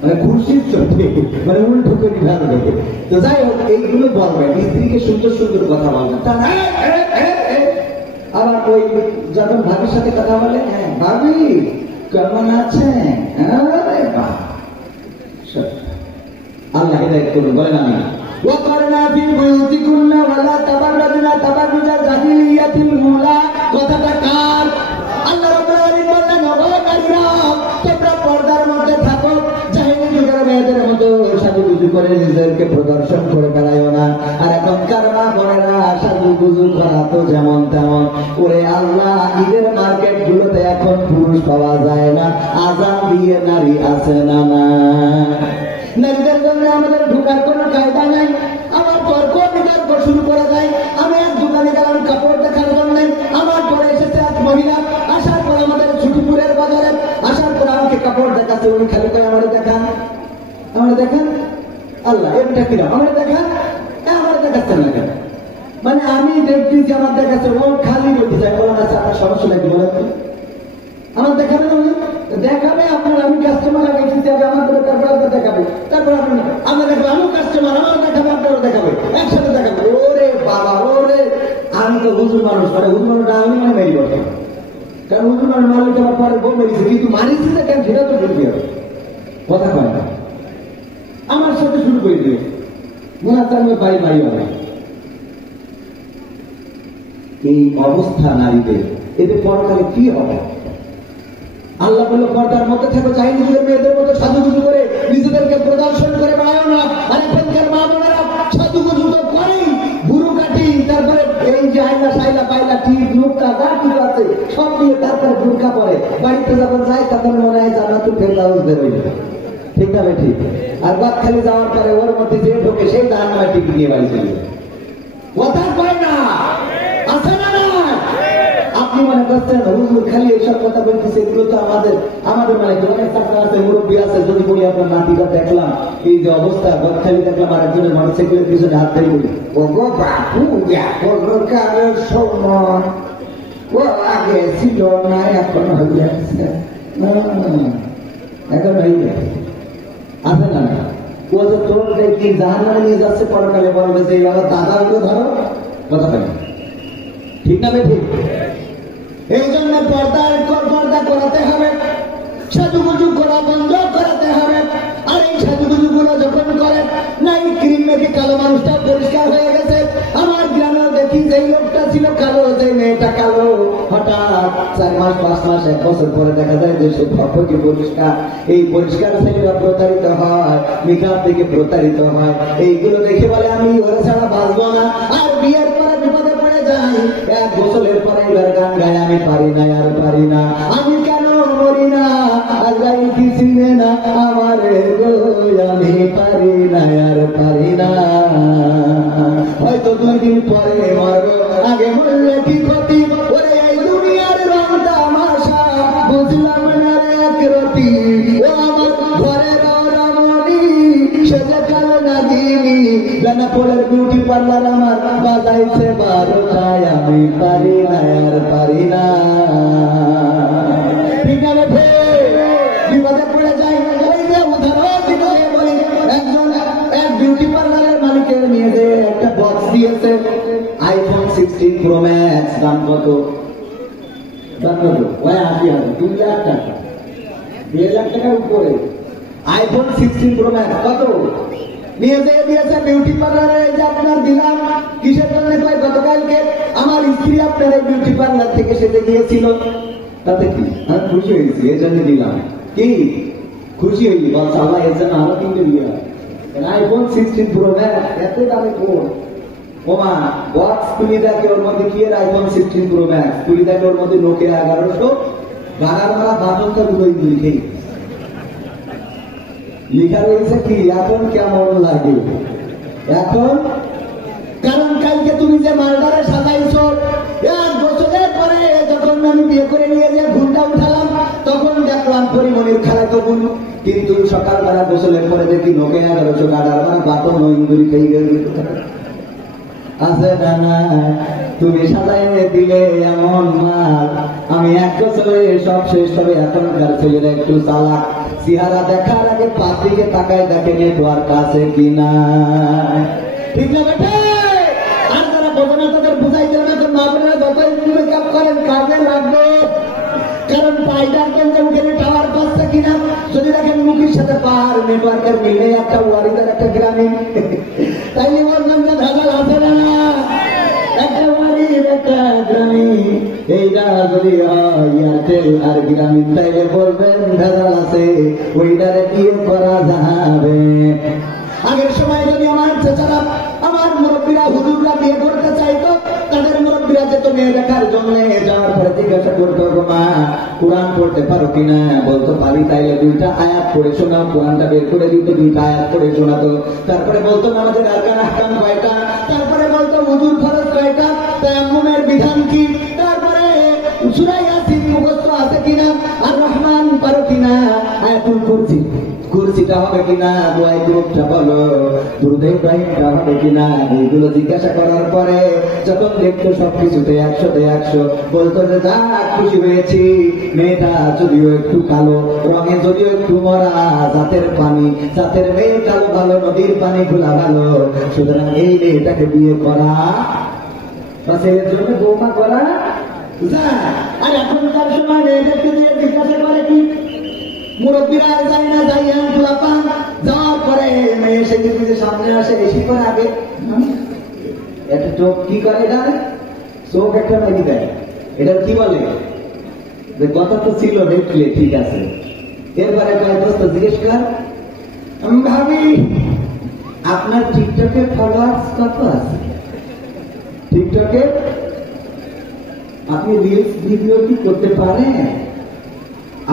মানে খুশির চোখে, মানে উল্টো করে ভালো লাগে। তো যাই হোক, এইগুলো বলবে, স্ত্রীকে সুন্দর সুন্দর কথা বলবে। আবার ওই যখন ভাবির সাথে কথা বলে, হ্যাঁ ভাবি কেমন আছেন, আল্লাহ হিদায়াত করুন, বলেন আমি। ওয়াকারনা ফি বুয়ুতিকুন্না ওয়ালা তাবাররাজনা তাবাররুজাল জাহিলিয়াতিল উলা। কথাটা কার? আল্লাহ রাব্বুল আলামিন বলেন, ও নারীরা তোমরা পর্দার মধ্যে থাকো, জাহিলি যুগের মেয়েদের মতো সাজুগুজু করে নিজেদেরকে প্রদর্শন করে বেড়াইও না। আর এখনকার মা বোনেরা সাজুগুজু করা তো যেমন তেমন, ওরে আল্লাহ, ঈদের মার্কেট গুলোতে এখন পুরুষ পাওয়া যায় না, আজান দিয়ে নারী আছে না? না, নারীদের জন্য আমাদের ঢোকার কোনো কায়দা নাই, আমার তর্ক বিতর্ক শুরু করা যায়। আমি এক দোকানে গেলাম কাপড় দেখার জন্য, আমার পরে এসেছে এক মহিলা, আসার পর আমাদের ছুটিপুরের বাজারে আসার পর আমাকে কাপড় দেখাচ্ছে, উনি খালি করে আমার দেখান, আমার দেখান, আল্লাহ এটা কিনা আমার দেখান, আমার দেখাচ্ছে না কেন? মানে আমি দেখছি আমার দেখাচ্ছে, ও খালি বলতে চাই, বলেন আছে আপনার সমস্যা লাগবে, বলেন আমার দেখাবে না দেখাবে আপনার, আমি কাস্টমার আগে যাবে আমার করে, তারপর আপনার দেখাবে, তারপর আমরা দেখাবো, আমি কাস্টমার আমার দেখাবে, আপনারও দেখাবে, একসাথে দেখাবে। ওরে বাবা ওরে, আমি তো হুজুর মানুষ, মানে হুজুর মানুষ আমি মানে মেরি করতে, কারণ হুজুর মানুষ মালিক আমার পরে বউ মেরেছে, কিন্তু মারিছি যে কেন সেটা তো বুঝতে হবে, কথা কয় না। আমার সাথে শুরু করে দিয়ে মনে হচ্ছে আমি ভাই ভাই হবে। এই অবস্থা নারীদের, এদের পরকালে কি হবে? আল্লাহ বলল পর্দার মধ্যে থেকে চাই নিজেদের মেয়েদের মতো সাজুগুজু করে নিজেদেরকে প্রদর্শন করে বেড়ায় না। আর এখনকার মা বোনেরা সাজুগুজু তো করেই, বুড়ো কাটি, তারপরে এই যে আইলা সাইলা পাইলা ঠিক লোকটা যা কিছু আছে সব দিয়ে তারপরে বুরকা পরে বাড়িতে যখন যায় তখন মনে হয় জান্নাতুল ফেরদাউস বেরোয়, ঠিক না ঠিক? আর বাদখালি যাওয়ার পরে ওর মধ্যে যে ঢোকে সেই দান মাটি নিয়ে বাড়ি চলে, কথা কয় না, আছে না না? আপনি মনে করছেন হুজুর খালি এইসব কথা বলতেছে, এগুলো তো আমাদের মানে অনেক চাকরা আছে, মুরব্বী আছে, যদি বলি আপনার নাতিটা দেখলাম এই যে অবস্থা, খালি দেখলাম আর একজনের মোটরসাইকেলের পিছনে হাত ধরে বলি, ও গো বাপু এখনকারের সময় ও আগে ছিল না, এখন হয়ে যাচ্ছে, এখন হয়ে যাচ্ছে, আছে না? ও যে তোর দেখি জাহান্নামে নিয়ে যাচ্ছে পরকালে, বলবে যে বাবা দাদা গুলো ধরো, কথা বলে, ঠিক না ঠিক? এই জন্য পর্দা করাতে হবে, সাজুগুজু করা বন্ধ করাতে হবে। আর এই সাজুগুজু গুলো যখন করে নাই ক্রিম মেখে কালো মানুষটা পরিষ্কার হয়ে গেছে। আমার গ্রামেও দেখি যে লোকটা ছিল কালো, যে মেয়েটা কালো, হঠাৎ 4 মাস 5 মাস 1 বছর পরে দেখা যায় যে সে ভর্তি পরিষ্কার। এই পরিষ্কার ছেলেরা প্রতারিত হয়, মেকআপ থেকে প্রতারিত হয়, এইগুলো দেখে বলে আমি ওরা ছাড়া বাঁচবো না। আর বিয়ের পরে বিপদে পড়ে যাই, 1 বছরের পরে এবার গান গায়, আমি পারি না আর পারি না, আমি কেন মরি না, আর গাই কি চিনে না আমার গো, আমি পারি না আর পারি না, হয়তো 2 দিন পরে মরবো, আগে মরলে কি ক্ষতি, ওরে এই দুনিয়ার রং তামাশা বুঝলাম না রে একরতি, ও আমার ঘরে রমণী সেজে কালো নাগিনী, বেনাপোলের বিউটি পার্লার আমার বাজাইছে 12টায়, আমি পারি না আর পারি না, ঠিক আছে? বিপদে পড়ে যায়। ওই যে উদাহরণ দিতে বলি, এক বিউটি পার্লারের মালিকের মেয়েদের একটা বক্স দিয়েছে, আইফোন 16 প্রো ম্যাক্স, দাম কত? ওই 80,000, 2 লাখ টাকা, 2 লাখ টাকার উপরে আইফোন 16 প্রো ম্যাক্স কত নিয়ে যেয়ে দিয়েছে বিউটি পার্লারে। যে আপনার দিলাম কিসের জন্য? গতকালকে আমার স্ত্রী আপনার এই বিউটি পার্লার থেকে সেজে গিয়েছিল, তাতে কি আমি খুশি হয়েছি, এই জন্য দিলাম। কি খুশি হইলি? বলছে আল্লাহ এর জন্য আরো 3টে দিয়ে আইফোন 16 প্রো ম্যাক্স, এত দামে ফোন। ওমা বক্স খুলি দেখে ওর মধ্যে কি এর আইফোন 16 প্রো ম্যাক্স, খুলি দেখে ওর মধ্যে নোকিয়া 1100 বাগার মারা বাদনটা দুটোই লিখে লিখা রয়েছে কি এখন কেমন লাগে এখন। কারণ কালকে তুমি যে মালদারে সাজাইছো, 1 বছরের পরে যখন আমি বিয়ে করে নিয়ে যে ঘুমটা উঠালাম, তখন দেখলাম পরিমণির খেলা তো গুণ, কিন্তু সকালবেলা গোসলের পরে দেখি নোকে 1100 টাকার মানে বাতন ইন্দুরি খেয়ে গেল। আছে না তুমি সাজাই দিলে এমন মাল, আমি 1 বছরে সব শেষ হবে। এখনকার ছেলেরা একটু চালাক, চেহারা দেখার আগে পাত্রীকে তাকায় দেখে নেটওয়ার্ক আছে কিনা, ঠিক না বেটা? আর যারা বোঝানো তাদের বুঝাইতে হবে, তো না বলে যতই মেকআপ করেন কাজে লাগবে, কারণ পাইডার কেন্দ্রে উঠে টাওয়ার পাচ্ছে কিনা। যদি দেখেন মুখের সাথে পাহাড় নেটওয়ার্কের মিলে একটা ওয়ারিদার একটা গ্রামীণ, তাইলে বলবেন যে ভেজাল আছে না? একটা ওয়ারিদ একটা গ্রামীণ, এইটা যদি এয়ারটেল আর গ্রামীণ, তাইলে বলবেন ভেজাল আছে, ওইটারে বিয়ে করা যাবে। আগের সময় যদি আমার চেচারা আমার মুরব্বীরা হুজুররা বিয়ে করতে চাইতো, তাদের মুরব্বীরা যেত মেয়ে দেখার জন্য, যাওয়ার পরে জিজ্ঞাসা করতো মা কোরআন পড়তে পারো কিনা, বলতো পারি, তাইলে 2টা আয়াত পড়ে শোনাও, কোরআনটা বের করে দিত, 2টা আয়াত পড়ে শোনাতো। তারপরে বলতো নামাজের আরকান আহকাম কয়টা, তারপরে বলতো ওযুর ফরজ কয়টা, তায়াম্মুমের বিধান কি, তারপরে সূরা ইয়াসিন মুখস্থ আছে কিনা, আর রহমান পারো কিনা, আয়াতুল কুরসি কুরসিটা হবে কিনা, দোয়াই গ্রুপটা বলো, দুরুদ ইব্রাহিমটা হবে কিনা, এইগুলো জিজ্ঞাসা করার পরে যখন দেখতো সবকিছুতে 100তে 100, বলতো যে যা খুশি হয়েছি। মেয়েটা যদিও একটু কালো, রঙে যদিও একটু মরা, জাতের মেয়ে কালো ভালো, নদীর পানি খোলা ভালো, সুতরাং এই মেয়েটাকে বিয়ে করা বা ছেলের জন্য বৌমা করা যায়। আর এখনকার সময় মেয়েদেরকে দিয়ে জিজ্ঞাসা করে কি, মুরব্বীরা যায় না, যাই খোলাপা যাওয়ার পরে মেয়ে সে যে সামনে আসে, এসে করে আগে একটা চোখ কি করে, এটা চোখ একটা মেয়ে দেয়, এটা কি বলে যে কথা তো ছিল দেখলে ঠিক আছে। এরপরে কয়েক দোস্ত জিজ্ঞেস কর, ভাবি আপনার টিকটকে ফলোয়ার্স কত আছে? টিকটকে আপনি রিলস ভিডিও কি করতে পারেন?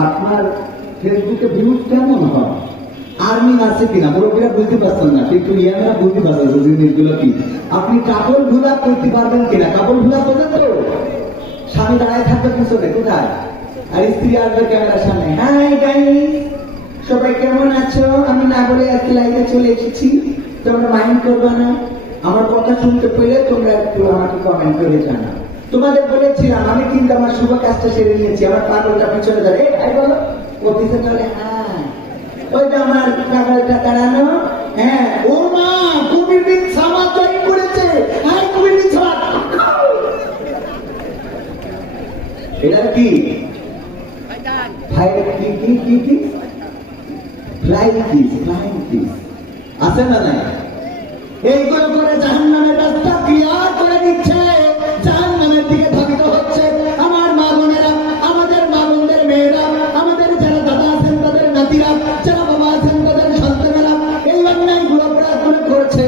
আপনার ফেসবুকে ভিউজ কেমন হয়? আর্মিং আছে কিনা? মুরব্বীরা বুঝতে পারছেন না, কিন্তু ইয়ারা বুঝতে পারছেন জিনিসগুলো কি। আপনি কাপড় ভুলা করতে পারবেন কিনা? কাপড় ভুলা করবেন তো, স্বামী দাঁড়ায় থাকবে পিছনে কোথায়, আর স্ত্রী আসবে ক্যামেরার সামনে, হাই গাইস সবাই কেমন আছো, আমি না বলে আজকে লাইভে চলে এসেছি, তোমরা মাইন্ড করবে না, আমার কথা শুনতে পেলে তোমরা একটু আমাকে কমেন্ট করে জানা। তোমাদের বলেছিলাম আমি কিন্তু আমার শুভ কাজটা সেরে নিয়েছি, আমার পাগলটা পিছনে ধরে এই বলো, ও পিছনে চলে, হ্যাঁ ওইটা আমার পাগলটা দাঁড়ানো, হ্যাঁ ও মা কবির বিন সামাদ জয়েন করেছে, হাই কবির বিন সামাদ। এটা কি আছে না নাই? এইগুলো করে জাহান্নামের রাস্তা ক্লিয়ার করে দিচ্ছে, জাহান্নামের দিকে ধাবিত হচ্ছে। আমার মা বোনেরা, আমাদের মা বোনদের মেয়েরা, আমাদের যারা দাদা আছেন তাদের নাতিরা, যারা বাবা আছেন তাদের সন্তানেরা এই অন্যায়গুলো অপরাধগুলো করছে,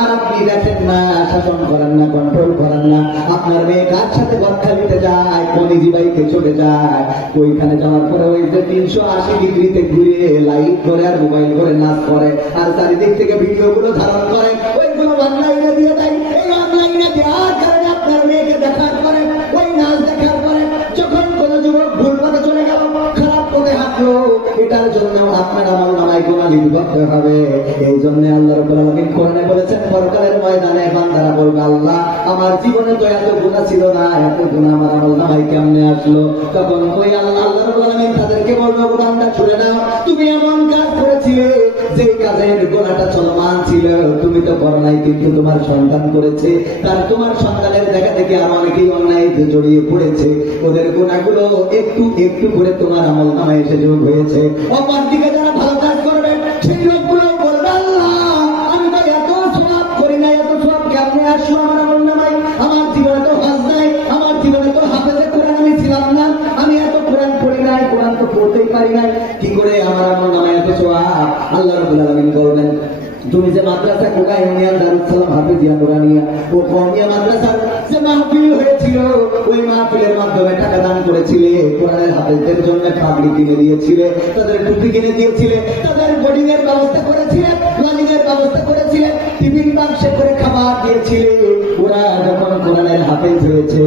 আর আপনি দেখেন না, শাসন করেন না, কন্ট্রোল করেন না। আপনার মেয়ে কার সাথে গর্থা দিতে যায়, কলিজি বাইকে চলে যায়, ওইখানে যাওয়ার পরে ওই যে 380 ডিগ্রিতে ঘুরে লাইট করে আর মোবাইল করে নাচ করে, আর চারিদিক থেকে ভিডিও গুলো ধারণ করে, ওইগুলো অনলাইনে দিয়ে দেয়। এই অনলাইনে দেওয়ার কারণে আপনার মেয়েকে দেখার পরে, ওই নাচ দেখার পরে যখন কোন যুবক ভুল পথে চলে গেল, খারাপ পথে হাঁটলো, এটার জন্য আপনার আমার নামায় গুনাহ লিপি করতে হবে। এই জন্য আল্লাহ রাব্বুল আলামিন কোরআনে বলেছেন, পরকালের ময়দানে বান্দারা বলবে, আল্লাহ আমার জীবনে তো এত গুনাহ ছিল না, এত গুনাহ আমার আমল নামায় কেমনে আসলো? তখন ওই আল্লাহ রাব্বুল আলামিন তাদেরকে বলবে, বান্দা শুনে নাও, তুমি এমন কাজ করেছিলে যে কাজের গুনাহটা চলমান ছিল, তুমি তো করো নাই, কিন্তু তোমার সন্তান করেছে, তার তোমার সন্তানের দেখা দেখে আর অনেকেই অন্যায়তে জড়িয়ে পড়েছে, ওদের গুনাহগুলো একটু একটু করে তোমার আমল নামায় এসে যোগ হয়েছে। অপর দিকে যারা ভালো কাজ করবে সেই লোকগুলো বলবে, আল্লাহ আমি তো এত সওয়াব করি না, এত সওয়াব কেমনে আসলো আমার আমল নামায়? আমার জীবনে তো হজ নাই, আমার জীবনে তো হাফেজে কোরআন আমি ছিলাম না, আমি এত কোরআন পড়ি নাই, কোরআন তো পড়তেই পারি নাই, কি করে আমার আমল নামায় এত সওয়াব? আল্লাহ রাব্বুল আলামিন বলবেন, তুমি যে মাদ্রাসা কোকা ইউনিয়ন দারুস সালাম হাফেজিয়া নুরানিয়া ও কওমিয়া মাদ্রাসার যে মাহফিল হয়েছিল, ওই মাহফিলের মাধ্যমে টাকা দান করেছিলে, কোরআনের হাফেজদের জন্য পাগড়ি কিনে দিয়েছিলে, তাদের টুপি কিনে দিয়েছিলে, তাদের বোর্ডিং এর ব্যবস্থা করেছিলে, লজিং এর ব্যবস্থা করেছিলে, টিফিন বাক্সে করে খাবার দিয়েছিলে। ওরা যখন কোরআনের হাফেজ হয়েছে,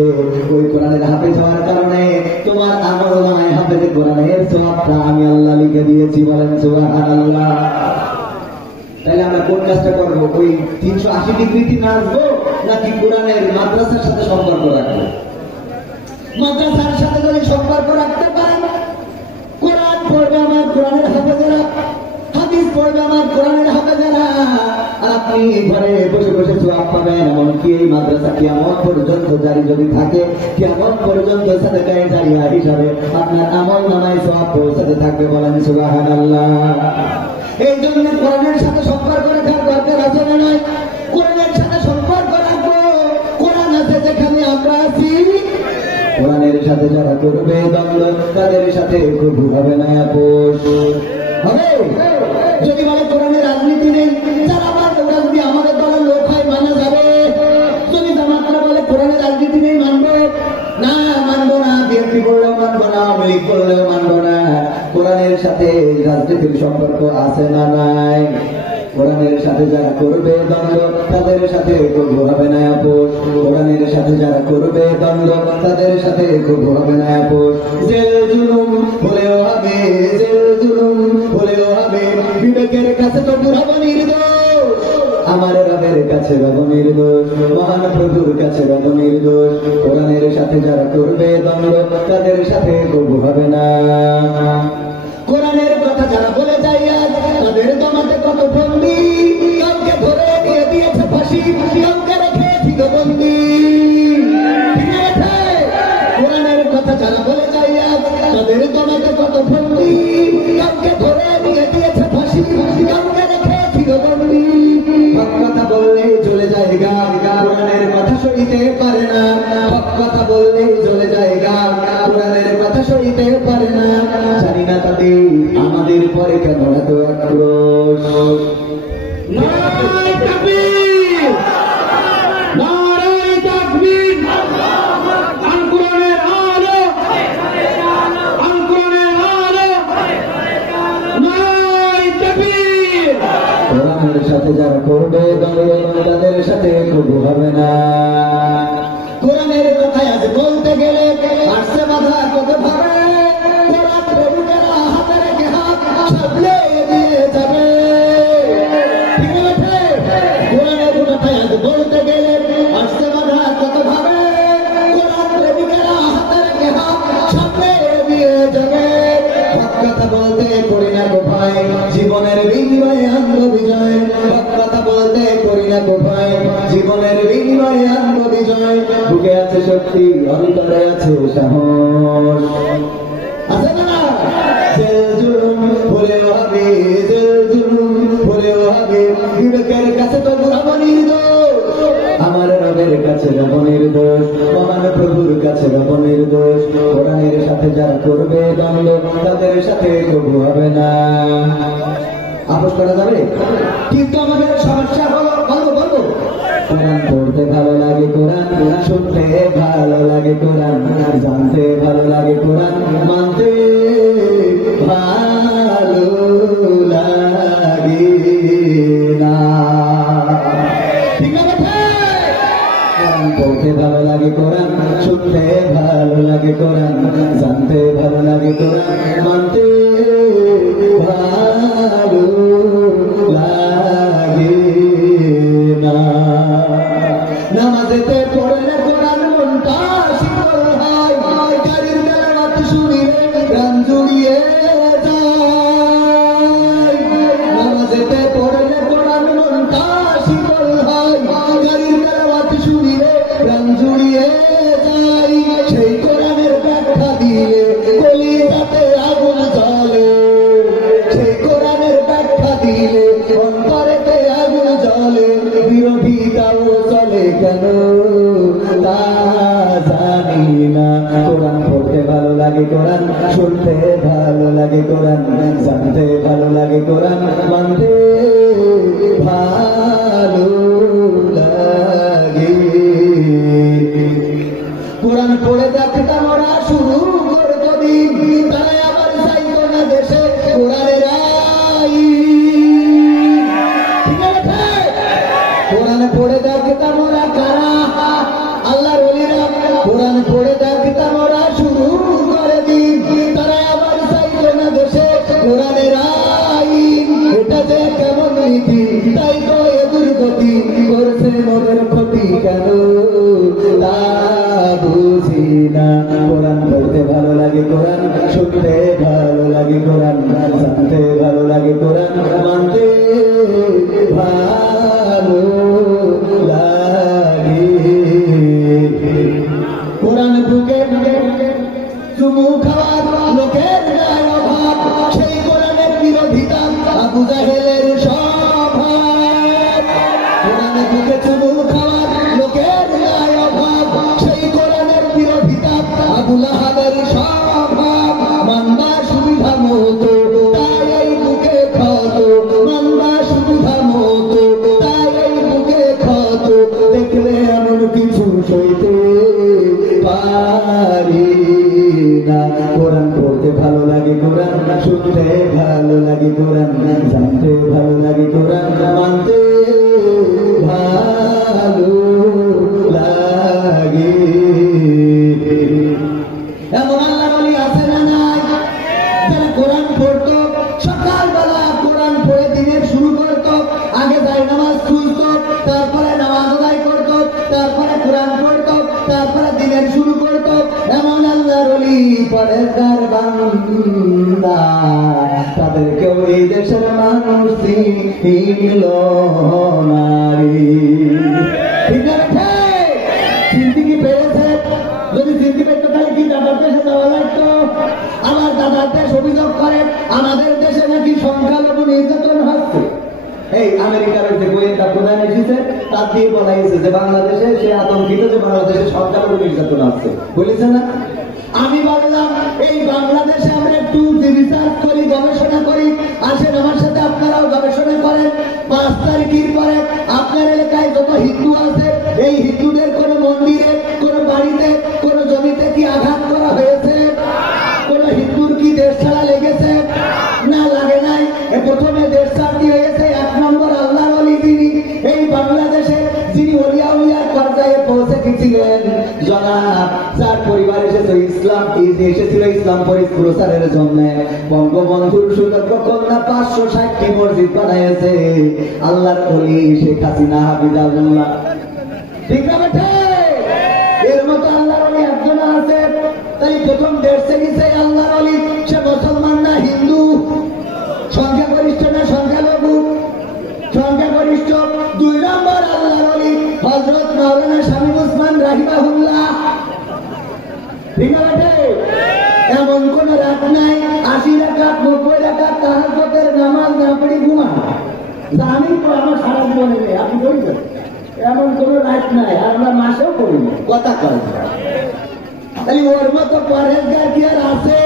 ওই কোরআনের হাফেজ হওয়ার কারণে তোমার আমল নামায় হাফেজে কোরআনের সওয়াবটা আমি আল্লাহ লিখে দিয়েছি, বলেন সুবহানাল্লাহ। তাহলে আমরা কোন কাজটা করবো? ওই 380 ডিগ্রিতে নাচবো, নাকি কোরআনের মাদ্রাসার সাথে সম্পর্ক রাখবো? মাদ্রাসার সাথে যদি সম্পর্ক রাখতে পারেন, কোরআন পড়বে আমার কোরআনের হাফেজেরা, হাদিস পড়বে আমার কোরআনের হাফেজেরা, আর আপনি ঘরে বসে বসে সওয়াব পাবেন। এমনকি এই মাদ্রাসা কিয়ামত পর্যন্ত জারি যদি থাকে, কিয়ামত পর্যন্ত সাদাকায়ে জারিয়া হিসাবে আপনার আমল নামায় সওয়াব পৌঁছাতে থাকবে, বলেন সুবহানাল্লাহ। এই জন্য কোরআনের সাথে সম্পর্ক রাখার দরকার আছে না নয়? কোরআনের সাথে সম্পর্ক রাখবো, কোরআন আছে যেখানে আমরা আছি, কোরআনের সাথে যারা করবে দ্বন্দ্ব, তাদের সাথে প্রভু হবে না আপোষ হবে। যদি বলে কোরআনের রাজনীতি নেই, যারা আমার রাজনীতি আমাদের দলের লোক হয় মানা যাবে। যদি জামাতরা বলে কোরআনের রাজনীতি নেই, মানবো না, মানবো না, বিএনপি করলেও মানবো না, আওয়ামী লীগ করলেও মানবো না। কোরআনের সাথে রাজনীতির সম্পর্ক আছে না নাই? কোরআনের সাথে যারা করবে দ্বন্দ্ব, তাদের সাথে কবু হবে না আপোষ। কোরআনের সাথে যারা করবে দ্বন্দ্ব, তাদের সাথে কবু হবে না আপোষ। জেল জুলুম হলেও হবে, জেল জুলুম হলেও হবে, বিবেকের কাছে তো রব নির্দোষ, আমার রবের কাছে রব নির্দোষ, মহান প্রভুর কাছে রব নির্দোষ। কোরআনের সাথে যারা করবে দ্বন্দ্ব তাদের সাথে কবু হবে না। কোরআনের কথা যারা বলে যায় আজ তাদের দমাতে কত বন্দি, কাউকে ধরে দিয়ে দিয়েছে ফাঁসি, কাউকে রেখেছিল বন্দি। কোরআনের কথা যারা বলে যায় আজ তাদের দমাতে কত বন্দি, কাউকে ধরে দিয়ে দিয়েছে ফাঁসি, কাউকে রেখেছিল বন্দি। হক কথা বললে চলে যায় গা, কোরআনের কথা সইতে পারে না। হক কথা বললে চলে যায় গা, কোরআনের কথা সইতে পারে না। জানি না তাদের আমাদের পরে কেন এত আক্রোশ। নারায়ে তাকবীর, নারায়ে তাকবীর, আল কোরআনের আলো, আল কোরআনের আলো, নারায়ে তাকবীর। কোরআনের সাথে যারা করবে দ্বন্দ্ব তাদের সাথে কবু হবে না। কোরআনের কথা আজ বলতে গেলে আসছে বাধা কত ভাবে, কোরআন প্রভুকেরা হাতে রেখে হাত সামলে দিয়ে যাবে। কোরআনের কথা আজ বলতে গেলে আসছে বাধা কত ভাবে, কোরআন প্রভুকেরা হাতে রেখে হাত সামলে দিয়ে যাবে। হক কথা বলতে করি না গো ভাই, জীবনের বিনিময়ে আনন্দ বিজয়। হক কথা বলতে করি না গো ভাই, জীবনের বিনিময়ে আনন্দ বিজয়। বুকে আছে শক্তি, অন্তরে আছে সাহস, আছে না? জেল জুলুম হলেও হবে, জেল জুলুম হলেও হবে, বিবেকের কাছে তো রব নির্দোষ, আমার রবের কাছে রব নির্দোষ, মহান প্রভুর কাছে রব নির্দোষ। কোরআনের সাথে যারা করবে দ্বন্দ্ব তাদের সাথে কবু হবে না। আপোষ করা যাবে, কিন্তু আমাদের সমস্যা হলো বলবো কোরআন পড়তে ভালো লাগে, কোরআন শুনতে ভালো লাগে, কোরআন জানতে ভালো লাগে, কোরআন মানতে ভালো লাগে না। ঠিক আছে, কোরআন পড়তে ভালো লাগে, কোরআন শুনতে ভালো লাগে, কোরআন জানতে ভালো লাগে, কোরআন মানতে ভালো লাগে না। নামাজেতে পড়লে কোরআন মনটা শীতল হয়, গাড়ির তেলাওয়াত শুনিলে গান জুড়িয়ে যায়। নামাজেতে পড়লে কোরআন মনটা শীতল হয়, গাড়ির তেলাওয়াত শুনিলে গান জুড়িয়ে যায়। সেই কোরআনের ব্যাখ্যা দিলে কলিজাতে আগুন জ্বলে, সেই কোরআনের ব্যাখ্যা দিলে অন্তরেতে আগুন জ্বলে। বিরোধিতাও চলে কেন তা জানি না। কোরআন পড়তে ভালো লাগে, কোরআন শুনতে ভালো লাগে, কোরআন জানতে ভালো লাগে, কোরআন মানতে ভালো লাগে। কোরআন পড়ে দেখতাম ওরা শুরু করতো দিন, তারা আবার চাইতো না দেশে কোরআনের কোরআন পড়ে দেখতাম ওরা কারা আল্লাহর ওলিরা, কোরআন পড়ে দেখতাম ওরা শুরু করে দিন, তারা আবার চাইতো না দেশে কোরআনের আইন। এটা যে কেমন নীতি, তাই তো এ দুর্গতি করছে মনের ক্ষতি কেন তা বুঝি না। কোরআন পড়তে ভালো লাগে, কোরআন শুনতে ভালো লাগে, কোরআন জানতে ভালো লাগে, কোরআন মানতে ভালো লাগে। কোরআন বুকে চুমু খাওয়ার লোকের গায়ে অভাব, সেই কোরআনের বিরোধিতা আবু জাহেলের স্বভাব। কোরআন বুকে চুমু খাওয়ার লোকের গায়ে অভাব, সেই কোরআনের বিরোধিতা আবু লাহাবের স্বভাব। মানবা সুবিধা মতো তাই এই বুকে ক্ষত, মানবা সুবিধা মতো তাই এই বুকে ক্ষত। দেখলে এমন কিছু সইতে পারি না। কোরআন পড়তে ভালো লাগে, কোরআন শুনতে ভালো লাগে, কোরআন জানতে ভালো লাগে, কোরআন মানতে ভালো লাগে। এমন আল্লাহর ওলি আছে না নাই যারা কোরআন পড়তো, সকালবেলা কোরআন পড়ে কোরআন পড়তো, তারপরে দিনের শুরু করতো। এমন আল্লাহর ওলি পরেশগার বান্দা, তাদেরকেও এই দেশের মানুষ চিনল না রে। ঠিক আছে, চিনতে কি পেরেছে? যদি চিনতে পেরেছে তাহলে কি দাদার দেশে যাওয়া লাগতো? আমার দাদার দেশ অভিযোগ করে আমাদের দেশে নাকি সংখ্যালঘু নির্যাতন হচ্ছে। এই আমেরিকার যে গোয়েন্দা প্রধান এসেছে, তার দিয়ে বলা গেছে যে বাংলাদেশে সে আতঙ্কিত যে বাংলাদেশে সংখ্যালঘু নির্যাতন আছে, বলেছে না? আমি বললাম এই বাংলাদেশে আমরা একটু রিসার্চ করি, গবেষণা করি, আসেন আমার সাথে আপনারাও গবেষণা করেন। 5 তারিখের পরে আপনার এলাকায় যত হিন্দু আছে, এই হিন্দুদের কোন মন্দিরে, কোন বাড়িতে, কোন জমিতে কি আঘাত করা হয়েছে? কোন হিন্দুর কি দেশ ছাড়া লেগেছে? না, লাগে নাই। প্রথমে দেশ ছাড় দিয়ে হয়েছে 1 নম্বর আল্লাহর ওলি তিনি, এই বাংলাদেশে যিনি ওলিয়া উলিয়ার পর্যায়ে পৌঁছে গেছিলেন জনাব, যার পরিবার এসেছিল ইসলাম প্রচারের জন্য। বঙ্গবন্ধুর সুযোগ্য কন্যা 560টি মসজিদ বানাইছে আল্লাহর ওলি শেখ হাসিনা হাফিজাহুল্লাহ। ঠিক না বেঠে? এর মতো আল্লাহর ওলি একজন আছে। তাই প্রথম দেশ থেকে আল্লাহর ওলি, সে মুসলমান না হিন্দু? সংখ্যাগরিষ্ঠ না সংখ্যালঘু? সংখ্যাগরিষ্ঠ। 2 নম্বর আল্লাহর ওলি হযরত মাওলানা শামীম ওসমান রাহিমাহুল্লাহ। ঠিক না বেঠে? এমন কোন রাত নাই 80 রাকাত 90 রাকাত তাহাজ্জুদের নামাজ না পড়ে ঘুমান। জানি তো আমার সারা জীবনে নেই, আপনি বলছেন এমন কোন রাত নাই, আর আমরা মাসেও করি না। কথা কয় তাহলে ওর মতো পরেশগার কি আর আছে?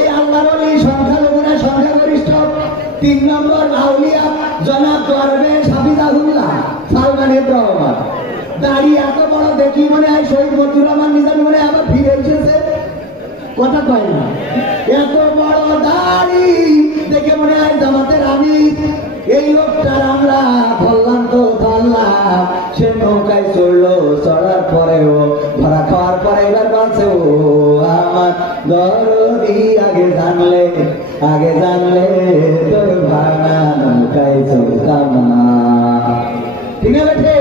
এই আল্লাহর ওলি সংখ্যালঘু না সংখ্যাগরিষ্ঠ? 3 নম্বর আউলিয়া জনাব দরবেশ হাফিজাহুল্লাহ সালমানের রহমান। দাড়ি এত বড় দেখি মনে হয় শহীদ মতিউর রহমান নিজামী মনে হয় আবার ফিরে এসেছে। কথা কয় না? এত বড় দাড়ি দেখে মনে হয় জামাতের আমির। এই লোকটার আমরা বললাম তো ধরলাম, সে নৌকায় চড়লো, চড়ার পরেও ভাড়া খাওয়ার পরে এবার বলছে ও আমার দরদি, আগে জানলে তোর ভাঙা নৌকায় চড়তাম না। ঠিক আছে,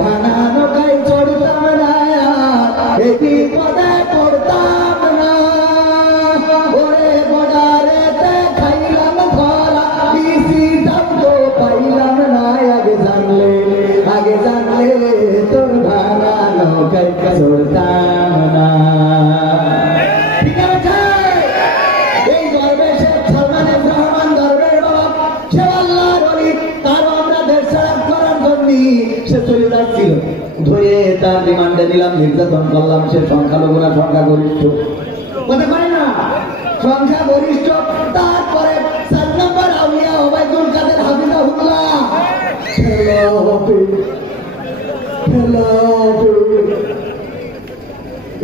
ভাঙা নৌকায় চড়তাম না, এটি পদে পড়তাম না। ওরে বর্ডারেতে খাইলাম ধরা, বিসিটাও তো পাইলাম না। আগে জানলে তোর ভাঙা নৌকায় চড়তাম না। ঠিক আছে, এই দরবেশের সালমানের রহমান দরবেশ বাবা, সে আল্লাহর ওলি। তার আমরা দেশ ছাড়া করার জন্য সে চলে যাচ্ছিল, ধরে তার রিমান্ডে নিলাম, নির্যাতন করলাম। সে সংখ্যালঘু না সংখ্যাগরিষ্ঠ? বলতে পারে না সংখ্যাগরিষ্ঠ। তারপরে 4 নম্বর আউলিয়া ওবায়দুল কাদের হাফিজাহুল্লাহ।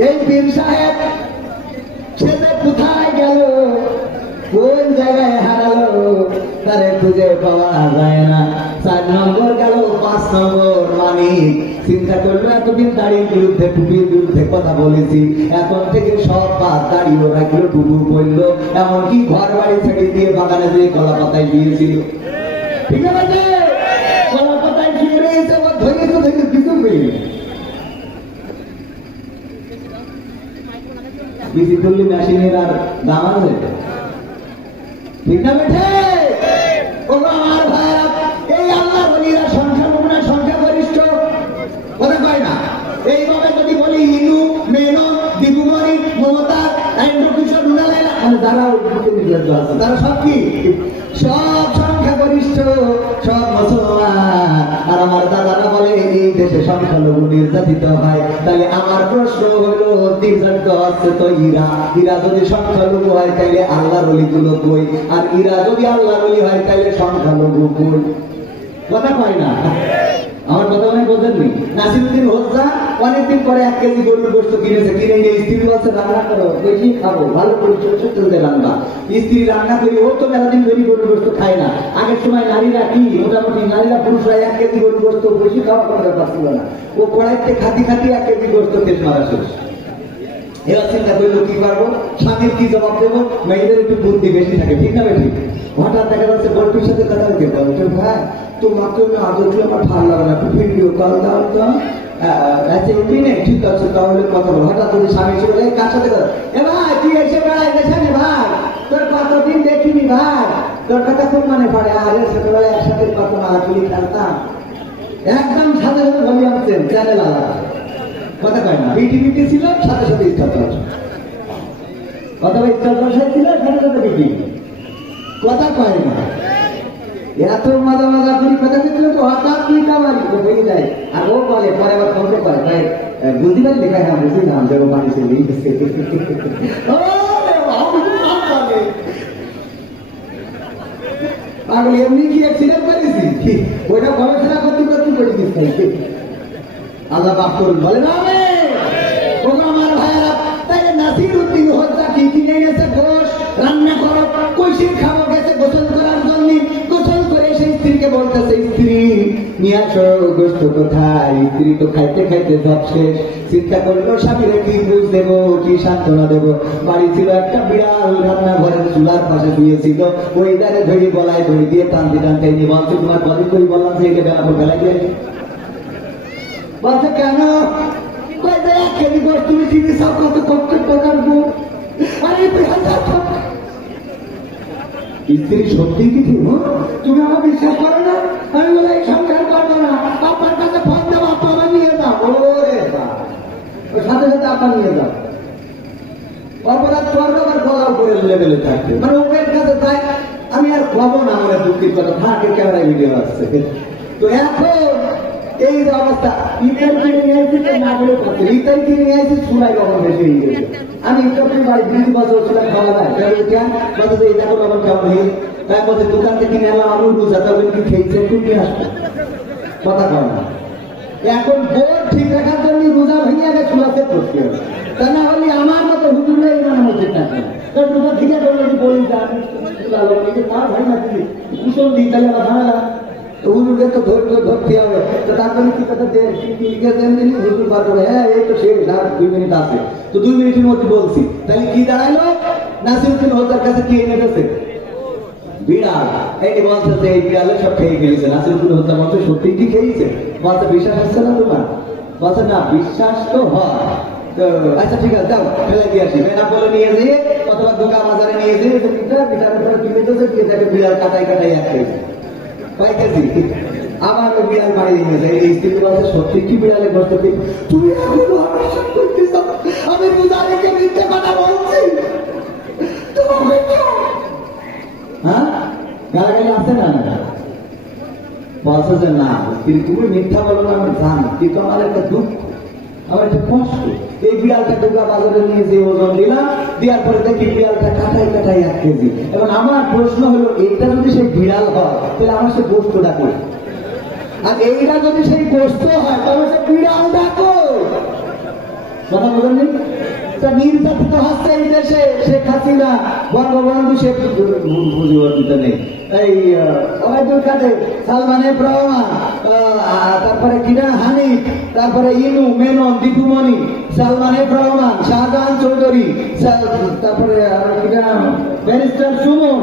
এই পীর সাহেব সে কোথায় গেল, কোন জায়গায় হারালো, তারে খুঁজে পাওয়া যায় না। 4 নম্বর গেল, 5 নম্বর মানিক চিন্তা করলো এতদিন দাড়ির বিরুদ্ধে, টুপির বিরুদ্ধে কথা বলেছি, এখন থেকে সব বাদ, দাড়িও রাখলো, টুপু পড়লো, এমনকি ঘর বাড়ি ছেড়ে দিয়ে বাগানে দিয়ে কলা পাতায় গিয়েছিল। ঠিক আছে, কলা পাতায় গিয়ে রয়েছে, ধরে কিছু পেয়ে বিসি করলে মেশিনের আর দাম আছে? ঠিক না বেঠে? আমার ভাইরা, এই আল্লাহর ওলিরা সংখ্যালঘু না সংখ্যাগরিষ্ঠ? কথা কয় না? এইভাবে যদি বলি ইনু, মেনন, দিগুমণি, মমতা, কিশোর, রুনালাইলা, যারা আছে তারা সব কি? সব সংখ্যাগরিষ্ঠ, সব মুসলমান। আর আমার দাদারা বলে এই দেশে সংখ্যালঘু নির্যাতিত হয়। তাহলে আমার প্রশ্ন হলো, নির্যাতিত হচ্ছে তো ইরা যদি সংখ্যালঘু হয় তাহলে আল্লাহর ওলি গুলো কই? আর ইরা যদি আল্লাহর ওলি হয় তাহলে সংখ্যালঘু কই? কথা কয় না? আমার কথা অনেক বোঝেননি। নাসিরুদ্দিন হোসা অনেকদিন পরে 1 কেজি গরুর গোস্ত কিনেছে, কিনে নিয়ে স্ত্রী বলছে রান্না করো, বেশি খাবো, ভালো করে চলতে রান্না। স্ত্রী রান্না করি, ও তো মেলাদিন ধরে গরুর গোস্ত খায় না। আগের সময় নারীরা কি মোটামুটি নারীরা পুরুষরা 1 কেজি গরুর গোস্ত বেশি খাওয়া কোনো ব্যাপার ছিল না। ও কড়াইতে খাতি 1 কেজি গোস্ত তেজ মারা শেষ। এবার চিন্তা করলো কি পারবো, স্বামীর কি জবাব দেবো? মেয়েদের একটু বুদ্ধি বেশি থাকে, ঠিক না বেশি? হঠাৎ দেখা যাচ্ছে বল্টুর সাথে কথা বলতে বলতো, ভাই তোমাকে আমি আদর করে আমার ভালো লাগে না, একটু ভিডিও কল দাও তো। আচ্ছা এমনি নেই, ঠিক আছে তাহলে কথা বল। হঠাৎ যদি স্বামী ছিল কার সাথে কথা, এ ভাই তুই এসে বেড়াই গেছে ভাই, তোর কতদিন দেখিনি ভাই, তোর কথা খুব মনে পড়ে। আরে ছোটবেলায় একসাথে কত মালাচুলি খেলতাম, একদম সাথে সাথে বলি আসছেন চ্যানেল আলাদা, কথা কয় না, বিটি ছিল সাথে সাথে ইচ্ছা অথবা ইচ্ছা ছিল সাথে সাথে বিটি, কথা কয় না। এত মজা মজা করি কথা কিন্তু হঠাৎ তুই কামারি হয়ে যায়। আর ও বলে পরে আবার ফোনটা করে তাই বুঝতে পারি লেখা, হ্যাঁ বুঝলাম যে ও মানুষ পাগল এমনি কি অ্যাক্সিডেন্ট করেছি, ওইটা গবেষণা করতে করতে করে দিচ্ছি। আল্লাহ বাপ করুন বলে না আমার ভাইয়েরা, তাই নাসির উদ্দিন হত্যা কি কিনে গেছে গোশ রান্না করো, কৈশির খাবো গেছে গোসল করার জন্য, গোসল করে সেই স্ত্রীকে বলতেছে স্ত্রী নিয়ে আসো গোস্ত কোথায়, স্ত্রী তো খাইতে খাইতে সব শেষ, চিন্তা করলো স্বামীরে কি বুঝ দেবো কি সান্ত্বনা দেবো। বাড়ি ছিল একটা বিড়াল, রান্নাঘরের চুলার পাশে শুয়েছিল, ওই দ্বারে ধরি গলায় ধরি দিয়ে টানতে টানতে নিয়ে বলছে তোমার কদিন করে বললাম যে এটা বেলা দিয়ে বলছে কেন, কেজি গোস তুমি চিকিৎসা কত কষ্ট টাকার গোস, আরে স্ত্রী সত্যি কিছু তুমি আমার বিশ্বাস করো না, আমি বলে এই সংসার করবো না, আপনার কাছে ফোন দেবো আপা আমার নিয়ে যাও, ওরে সাথে সাথে আপা নিয়ে যাও, অপরাধ করবো আবার গলাও করে লেভেলে থাকবে, মানে ওদের কাছে যাই আমি আর খবর না, আমার দুঃখের কথা থাকে ক্যামেরায় ভিডিও আসছে। তো এখন এই যে অবস্থা, ইটাই কিনে নিয়ে আসছি না বলে করছে, ইটাই কিনে নিয়ে আসছি চুলাই লবণ বেশি হয়ে গেছে। আমি ইটাই বাড়ি 20 বছর চুলাই খাওয়া যায় এই দেখো লবণ কেমন হয়ে, তাই বলছে দোকান থেকে কিনে এলাম আমি বুঝা তখন কি খেয়েছে একটু নিয়ে আসবো, কথা কয় না। এখন বোর্ড ঠিক রাখার জন্য রোজা ভেঙে আগে চুলাতে করতে হবে, তা না হলে আমার মতো হুজুরে ইমান হচ্ছে না, রোজা ঠিক আছে বলি ভাই না কুশল দিই তাহলে আমার ঝামেলা, হুজুরকে তো ধরতে হবে। তো তারপরে কি কথা হুজুর বার করে, হ্যাঁ এই তো শেষ আর 2 মিনিট আছে, তো 2 মিনিটের মধ্যে বলছি, তাহলে কি দাঁড়াইলো নাসিরুদ্দিন হত্যার কাছে কি এনে গেছে বিড়াল, এই বলছে যে এই বিড়ালে সব খেয়ে গেছে, নাসিরুদ্দিন হত্যা বলছে সত্যি কি খেয়েছে, বলছে বিশ্বাস হচ্ছে না তোমার, বলছে না বিশ্বাস তো হয়, আচ্ছা ঠিক আছে যাও ফেলে দিয়ে আসি, না বলে নিয়ে যেয়ে অথবা দোকান বাজারে নিয়ে যেয়ে বিড়াল কাটাই কাটাই এক খেয়েছে পাইতেছি, আবার বিড়াল বাড়ি নিয়ে এই স্ত্রী বলছে সত্যি কি বিড়ালে গোস্ত খেয়ে তুমি আমি বুঝারিকে মিথ্যে কথা বলছি, হ্যাঁ গালাগালি আছে না বলছে যে না স্ত্রী তুমি মিথ্যা বলো না আমি জানি, কিন্তু আমার একটা দুঃখ, আমার একটা কষ্ট, এই বিড়ালটা দুর্গা বাজারে নিয়ে যে ওজন দিলাম, দেওয়ার পরে দেখি বিড়ালটা কাটাই কাটাই 1 কেজি। এবং আমার প্রশ্ন হলো এইটা যদি সেই বিড়াল হয় তাহলে আমার সে গোস্ত ডাকো, আর এইটা যদি সেই গোস্ত হয় তাহলে সে বিড়াল ডাকো, কথা বলেননি? নির্যাতিত হচ্ছে এই দেশে শেখ হাসিনা, বঙ্গবন্ধু শেখ মুজিবুর নেই, এই ওবায়দুল কাদের, সালমানের রহমান, তারপরে কিরা হানিফ, তারপরে ইনু মেনন, দীপুমণি, সালমানের রহমান, শাহজাহান চৌধুরী, তারপরে ব্যারিস্টার সুমন,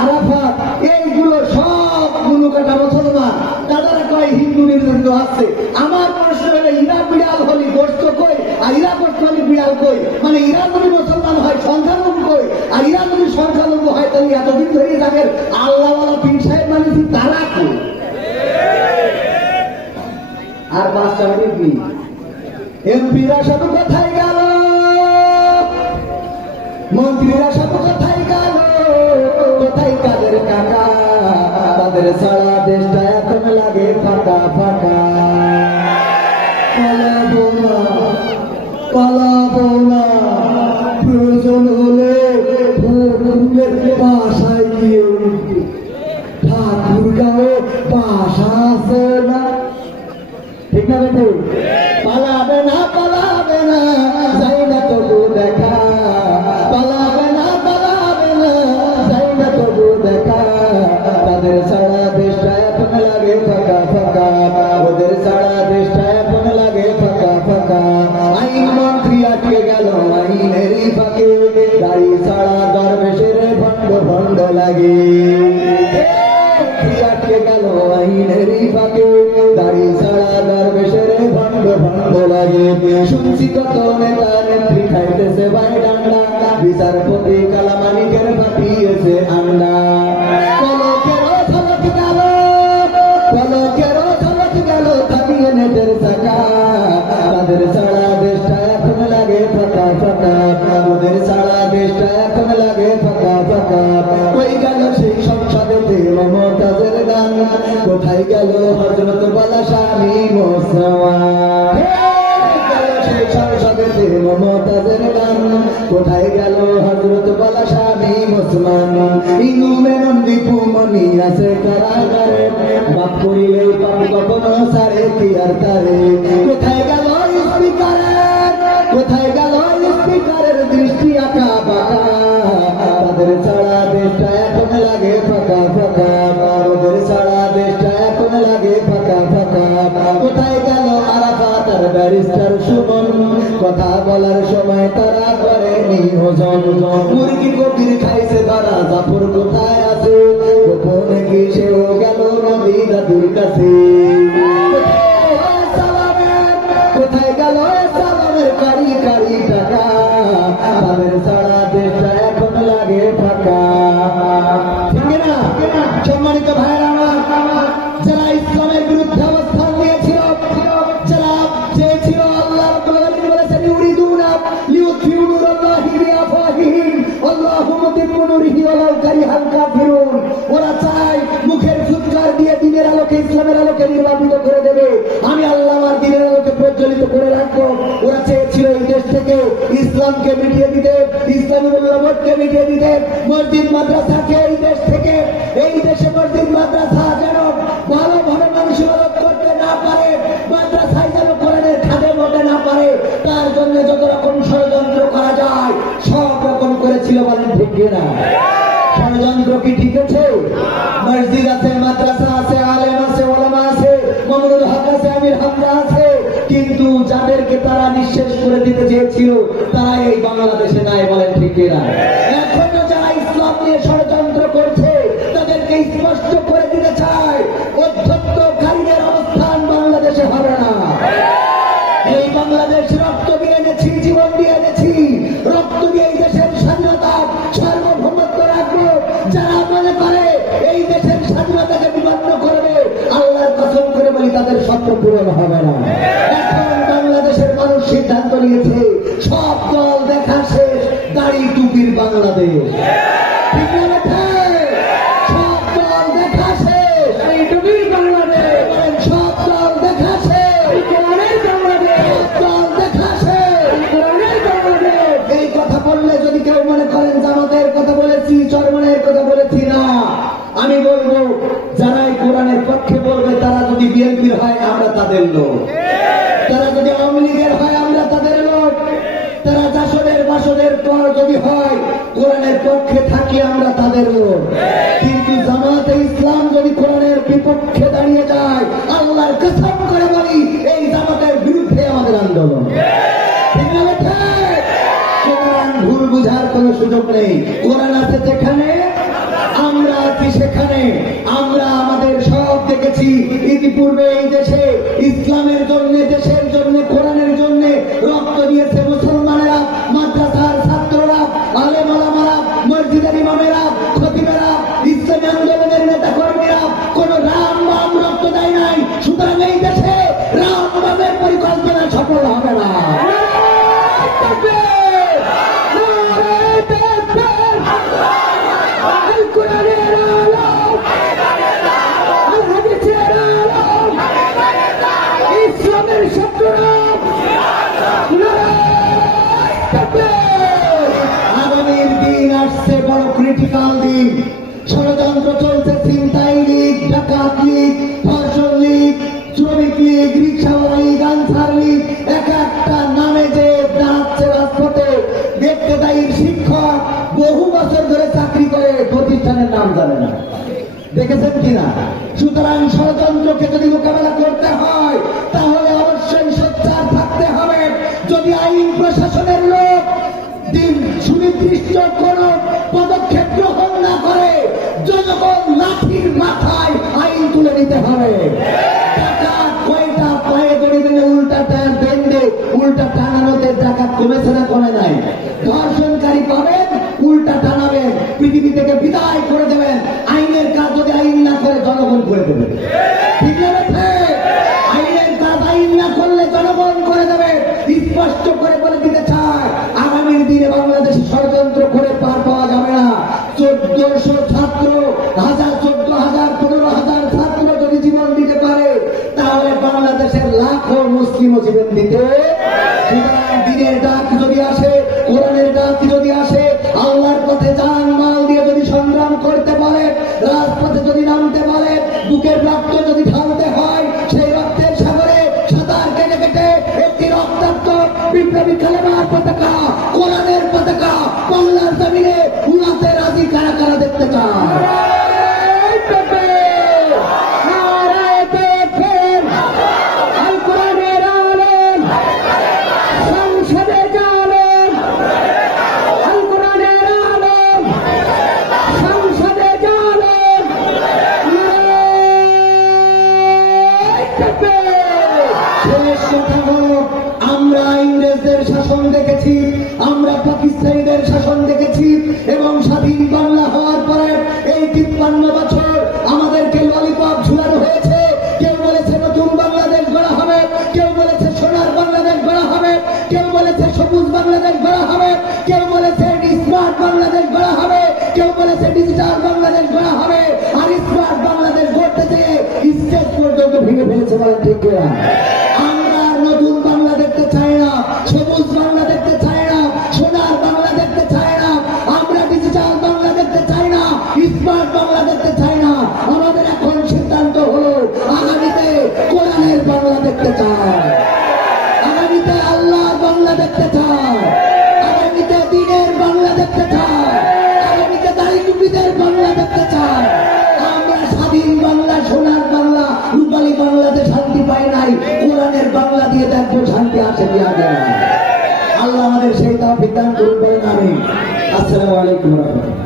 আরাফাত, এইগুলো সবগুলো কাটা মুসলমান, তারা কয় হিন্দু নির্যাতিত হচ্ছে। আমার প্রশ্ন হলো ইরা বিড়াল হলি গোস্ত কই, আর ইরা গোস্ত হলি বিড়াল কই, মানে ইরা যদি মুসলমান হয় সংখ্যালঘু কই, আর ইরা যদি সংখ্যালঘু হয় তাহলে এতদিন ধরে তাদের আল্লাহওয়ালা পীর সাহেব মানেছি তারা কই। আর 5টা মিনিট কি এমপিরা সব কোথায় গেল, মন্ত্রীরা সব কোথায় গেল, কোথায় কাদের কাকা, তাদের সারা দেশটা এখন লাগে ফাঁকা ফাঁকা, পালাবো না পালাবো না, প্রয়োজন হলে বাসায় গিয়ে উঠবে, ঠাকুর গাঁয়ে বাসা আছে না, ঠিক না বেটে, পালাবে না যাই না তবু দেখা, পালাবে না যাই না তবু দেখা, তাদের সারা দেশটা এখন লাগে ফাঁকা ফাঁকা, ওদের সারা দেশটা এখন লাগে ফাঁকা ফাঁকা, আইন মন্ত্রী আটকে গেল আইনেরই ফাঁকে, গাড়ি ছাড়া দরবেশের ভণ্ড ভণ্ড লাগে, আটকে গেল আইনেরই ফাঁকে, গাড়ি ছাড়া দরবেশের ভণ্ড ভণ্ড বাজে, শুনছি কত নেতা নেত্রী খাইতেছে ভাই ডান্ডা, বিচারপতি কালামানিকের পাঠিয়েছে আন্ডা। পলকেরও ঝলক গেল, পলকেরও ঝলক গেল থামিয়ে নেটের চাকা, তাদের ছাড়া দেশটা এখন লাগে ফাঁকা ফাঁকা, ওদের ছাড়া দেশটা এখন লাগে ফাঁকা ফাঁকা। ওই গেল সেই সংসদেতে মমতাজের গান, কোথায় গেল হযরত বালা স্বামী মুসলমান। সেই সংসদেতে মমতাজের গান, কোথায় গেল হযরত বালা স্বামী মুসলমান। ইনু মেনন দীপু মনি আছে কারাগারে, বাপ করিলে পাপ কখনো সারে কি আর তারে। কোথায় গেল স্পিকারের, কোথায় গেল স্পিকারের দৃষ্টি আঁকা বাঁকা, তাদের ছাড়া দেশটা এখন লাগে ফাঁকা ফাঁকা, ওদের ছাড়া দেশটা এখন লাগে ফাঁকা ফাঁকা। কোথায় গেল আরাফাত আর ব্যারিস্টার সুমন, কথা বলার সময় তারা করেনি ওজন। মুরগি কবির খাইছে তারা, জাফর কোথায় আছে, গোপনে কি সেও গেল নবী দাদুর কাছে। কোথায় গেল সালামের কারি কারি টাকা, তাদের ছাড়া দেশটা এখন লাগে ফাঁকা। ঠিক না? সম্মানিত ভাইয়েরা আমার, যারা ইসলামের বিরুদ্ধে অবস্থান নিয়েছিল, যারা চেয়েছিল, আল্লাহ রাব্বুল আলামিন বলেছেন ইউরিদুনা লিইউতফিউ নূরাল্লাহি বিআফওয়াহিহিম আল্লাহু মুতিম্মু নূরিহি ওয়ালাউ কারিহাল কাফিরুন। ওরা চায় মুখের ফুৎকার দিয়ে দ্বীনের আলোকে, ইসলামের আলোকে নির্বাপিত করে দেবে, আমি আল্লাহ আমার দ্বীনের আলোকে প্রজ্বলিত করে রাখবো। ওরা চেয়েছিল এই দেশ থেকে ইসলামকে মিটিয়ে দিতে, ইসলামী মূল্যবোধকে মিটিয়ে দিতে, মসজিদ মাদ্রাসাকে এই দেশ থেকে, এই দেশে মসজিদ মাদ্রাসা যেন ভালোভাবে মানুষ ইবাদত করতে না পারে, মাদ্রাসায় যেন কোরআনের খাদে বলতে না পারে, তার জন্য যত রকম ষড়যন্ত্র করা যায় সব রকম করেছিল। বলেন ঠিক কিনা? ষড়যন্ত্র কি ঠিক আছে? মসজিদ আছে, মাদ্রাসা আছে, আলেম আছে, ওলামা আছে, মামুনুল হক আছে, আমির হামজা আছে, কিন্তু যাদেরকে তারা নিঃশেষ করে দিতে চেয়েছিল তারা এই বাংলাদেশে নাই। বলেন ঠিক কিনা? এখনো যারা ইসলাম নিয়ে ষড়যন্ত্র করছে তাদেরকে স্পষ্ট করে দিতে চায়, অধ্যত্তকারীদের অবস্থান বাংলাদেশে হবে না। এই বাংলাদেশ রক্ত দিয়ে এনেছি, জীবন দিয়ে এনেছি, রক্ত দিয়ে এই দেশের স্বাধীনতা সার্বভৌমত্ব রাখবো। যারা মনে করে এই দেশের স্বাধীনতাকে বিপন্ন করবে, আল্লাহর কসম করে বলি তাদের স্বপ্ন পূরণ হবে না। এখন বাংলাদেশের মানুষ সিদ্ধান্ত নিয়েছে, সব দল দেখা শেষ, দাড়ি টুপির বাংলাদেশ। ঠিক না বেঠা? সব দল দেখা শেষ, দাড়ি টুপির বাংলাদেশ। সব দল দেখা শেষ, কোরআনের বাংলাদেশ। সব দল দেখা শেষ, কোরআনের বাংলাদেশ। এই কথা বললে যদি কেউ মনে করেন জামাতের কথা বলেছি, চরমনের কথা বলেছি, না, আমি বলবো যারা এই কোরআনের পক্ষে বলবে তারা যদি বিএনপির হয় আমরা তাদের লোক, তারা যদি আওয়ামী লীগের হয় আমরা তাদের লোক, তারা জাসদের বাসদের পর যদি হয় কোরআনের পক্ষে থাকি আমরা তাদের লোক। কিন্তু জামাতে ইসলাম যদি কোরআনের বিপক্ষে দাঁড়িয়ে যায়, আল্লাহর কসম করে বলি এই জামাতের বিরুদ্ধে আমাদের আন্দোলন। ঠিক না বেঠা? কোরআন ভুল বুঝার কোন সুযোগ নেই। কোরআন আছে যেখানে, আমরা আছি সেখানে। আমরা আমাদের সব দেখেছি ইতিপূর্বে এই দেশে ইসলামের জন্য, দেশের জন্য, কোরআনের জন্য রক্ত দিয়েছে মুসলমানেরা, মাদ্রাসার ছাত্ররা, আলেম ওলামারা, মসজিদের ইমামেরা, খতিবেরা, ইসলামী আন্দোলনের নেতা কর্মীরা। কোন রাম বাম রক্ত দেয় নাই। সুতরাং এই দেশে রাম বামের পরিকল্পনা সফল হবে না। আগামীর দিন আসছে বড় ক্রিটিক্যাল দিন। ষড়যন্ত্র চলছে, ছিনতাই লীগ, ডাকাত লীগ, ধর্ষণ লীগ, শ্রমিক লীগ, রিক্সাওয়ালা লীগ, আনসার লীগ, এক একটা নামে যে দাঁড়াচ্ছে রাজপথে। দেখতে তাই শিক্ষক বহু বছর ধরে চাকরি করে, প্রতিষ্ঠানের নাম জানে না। দেখেছেন কিনা? সুতরাং ষড়যন্ত্রকে যদি মোকাবেলা করতে হয় তাহলে অবশ্যই সোচ্চার থাকতে হবে। যদি আইন প্রশাসনের লোক দিন সুনির্দিষ্ট কোন পদক্ষেপ গ্রহণ না করে, জনগণ লাঠির মাথায় আইন তুলে নিতে হবে। টাকা কয়টা পায়ে দড়ি দিলে উল্টা টায়ার বেঁধে স্পষ্ট করে বলে দিতে চায়, আগামী দিনে বাংলাদেশে ষড়যন্ত্র করে পার পাওয়া যাবে না। 1400 ছাত্র, 14,000, 15,000 ছাত্র যদি জীবন দিতে পারে, তাহলে বাংলাদেশের লাখো মুসলিমও জীবন দিতে। সুতরাং দিনের ডাক যদি আসে, কোরআনের ডাক যদি আসে, আল্লাহর পথে জান মাল দিয়ে যদি সংগ্রাম করতে পারে, রাজপথে যদি নামতে পারে, বুকের রক্ত যদি ঢালতে হয়, সেই রক্তের সাগরে সাঁতার কেটে কেটে একটি রক্তাক্ত বিপ্লবী কালেমার পতাকা, কোরআনের পতাকা বাংলার জমিনে উড়াতে রাজি কারা কারা দেখতে চায়? আমরা ইংরেজদের শাসন দেখেছি, আমরা পাকিস্তানিদের শাসন দেখেছি, এবং স্বাধীন বাংলা হওয়ার পরে এই 53 বছর আমাদেরকে ললিপপ ঝুলানো হয়েছে। কেউ বলেছে নতুন বাংলাদেশ গড়া হবে, কেউ বলেছে সোনার বাংলাদেশ গড়া হবে, কেউ বলেছে সবুজ বাংলাদেশ গড়া হবে, কেউ বলেছে স্মার্ট বাংলাদেশ গড়া হবে, কেউ বলেছে ডিজিটাল বাংলাদেশ গড়া হবে। আর স্মার্ট বাংলাদেশ গড়তে যেয়ে স্টেজ পর্যন্ত ভেঙে ফেলেছে, বলেন ঠিক কিনা? আমরা নতুন বাংলা দেখতে চাই না, সবুজ বাংলা দেখতে চাই না, সোনার বাংলা দেখতে চাই না, আমরা ডিজিটাল বাংলা দেখতে চাই না, স্মার্ট বাংলা দেখতে চাই না। আমাদের এখন সিদ্ধান্ত হলো আগামীতে কোরআনের বাংলা দেখতে চাই, আগামীতে আল্লাহর বাংলা দেখতে চাই, আগামীতে দ্বীনের বাংলা দেখতে চাই, আগামীতে দাড়ি টুপিদের বাংলা দেখতে চাই। আমরা স্বাধীন বাংলা, সোনার বাংলা, রূপালী বাংলাতে শান্তি পাই নাই, কোরআনের বাংলা দিয়ে দেখবো শান্তি আসে কি আগে। আল্লাহ আমাদের সেই তৌফিক দান করুন, বলেন আমিন। আসসালামু আলাইকুম ওয়া রাহমাতুল্লাহ।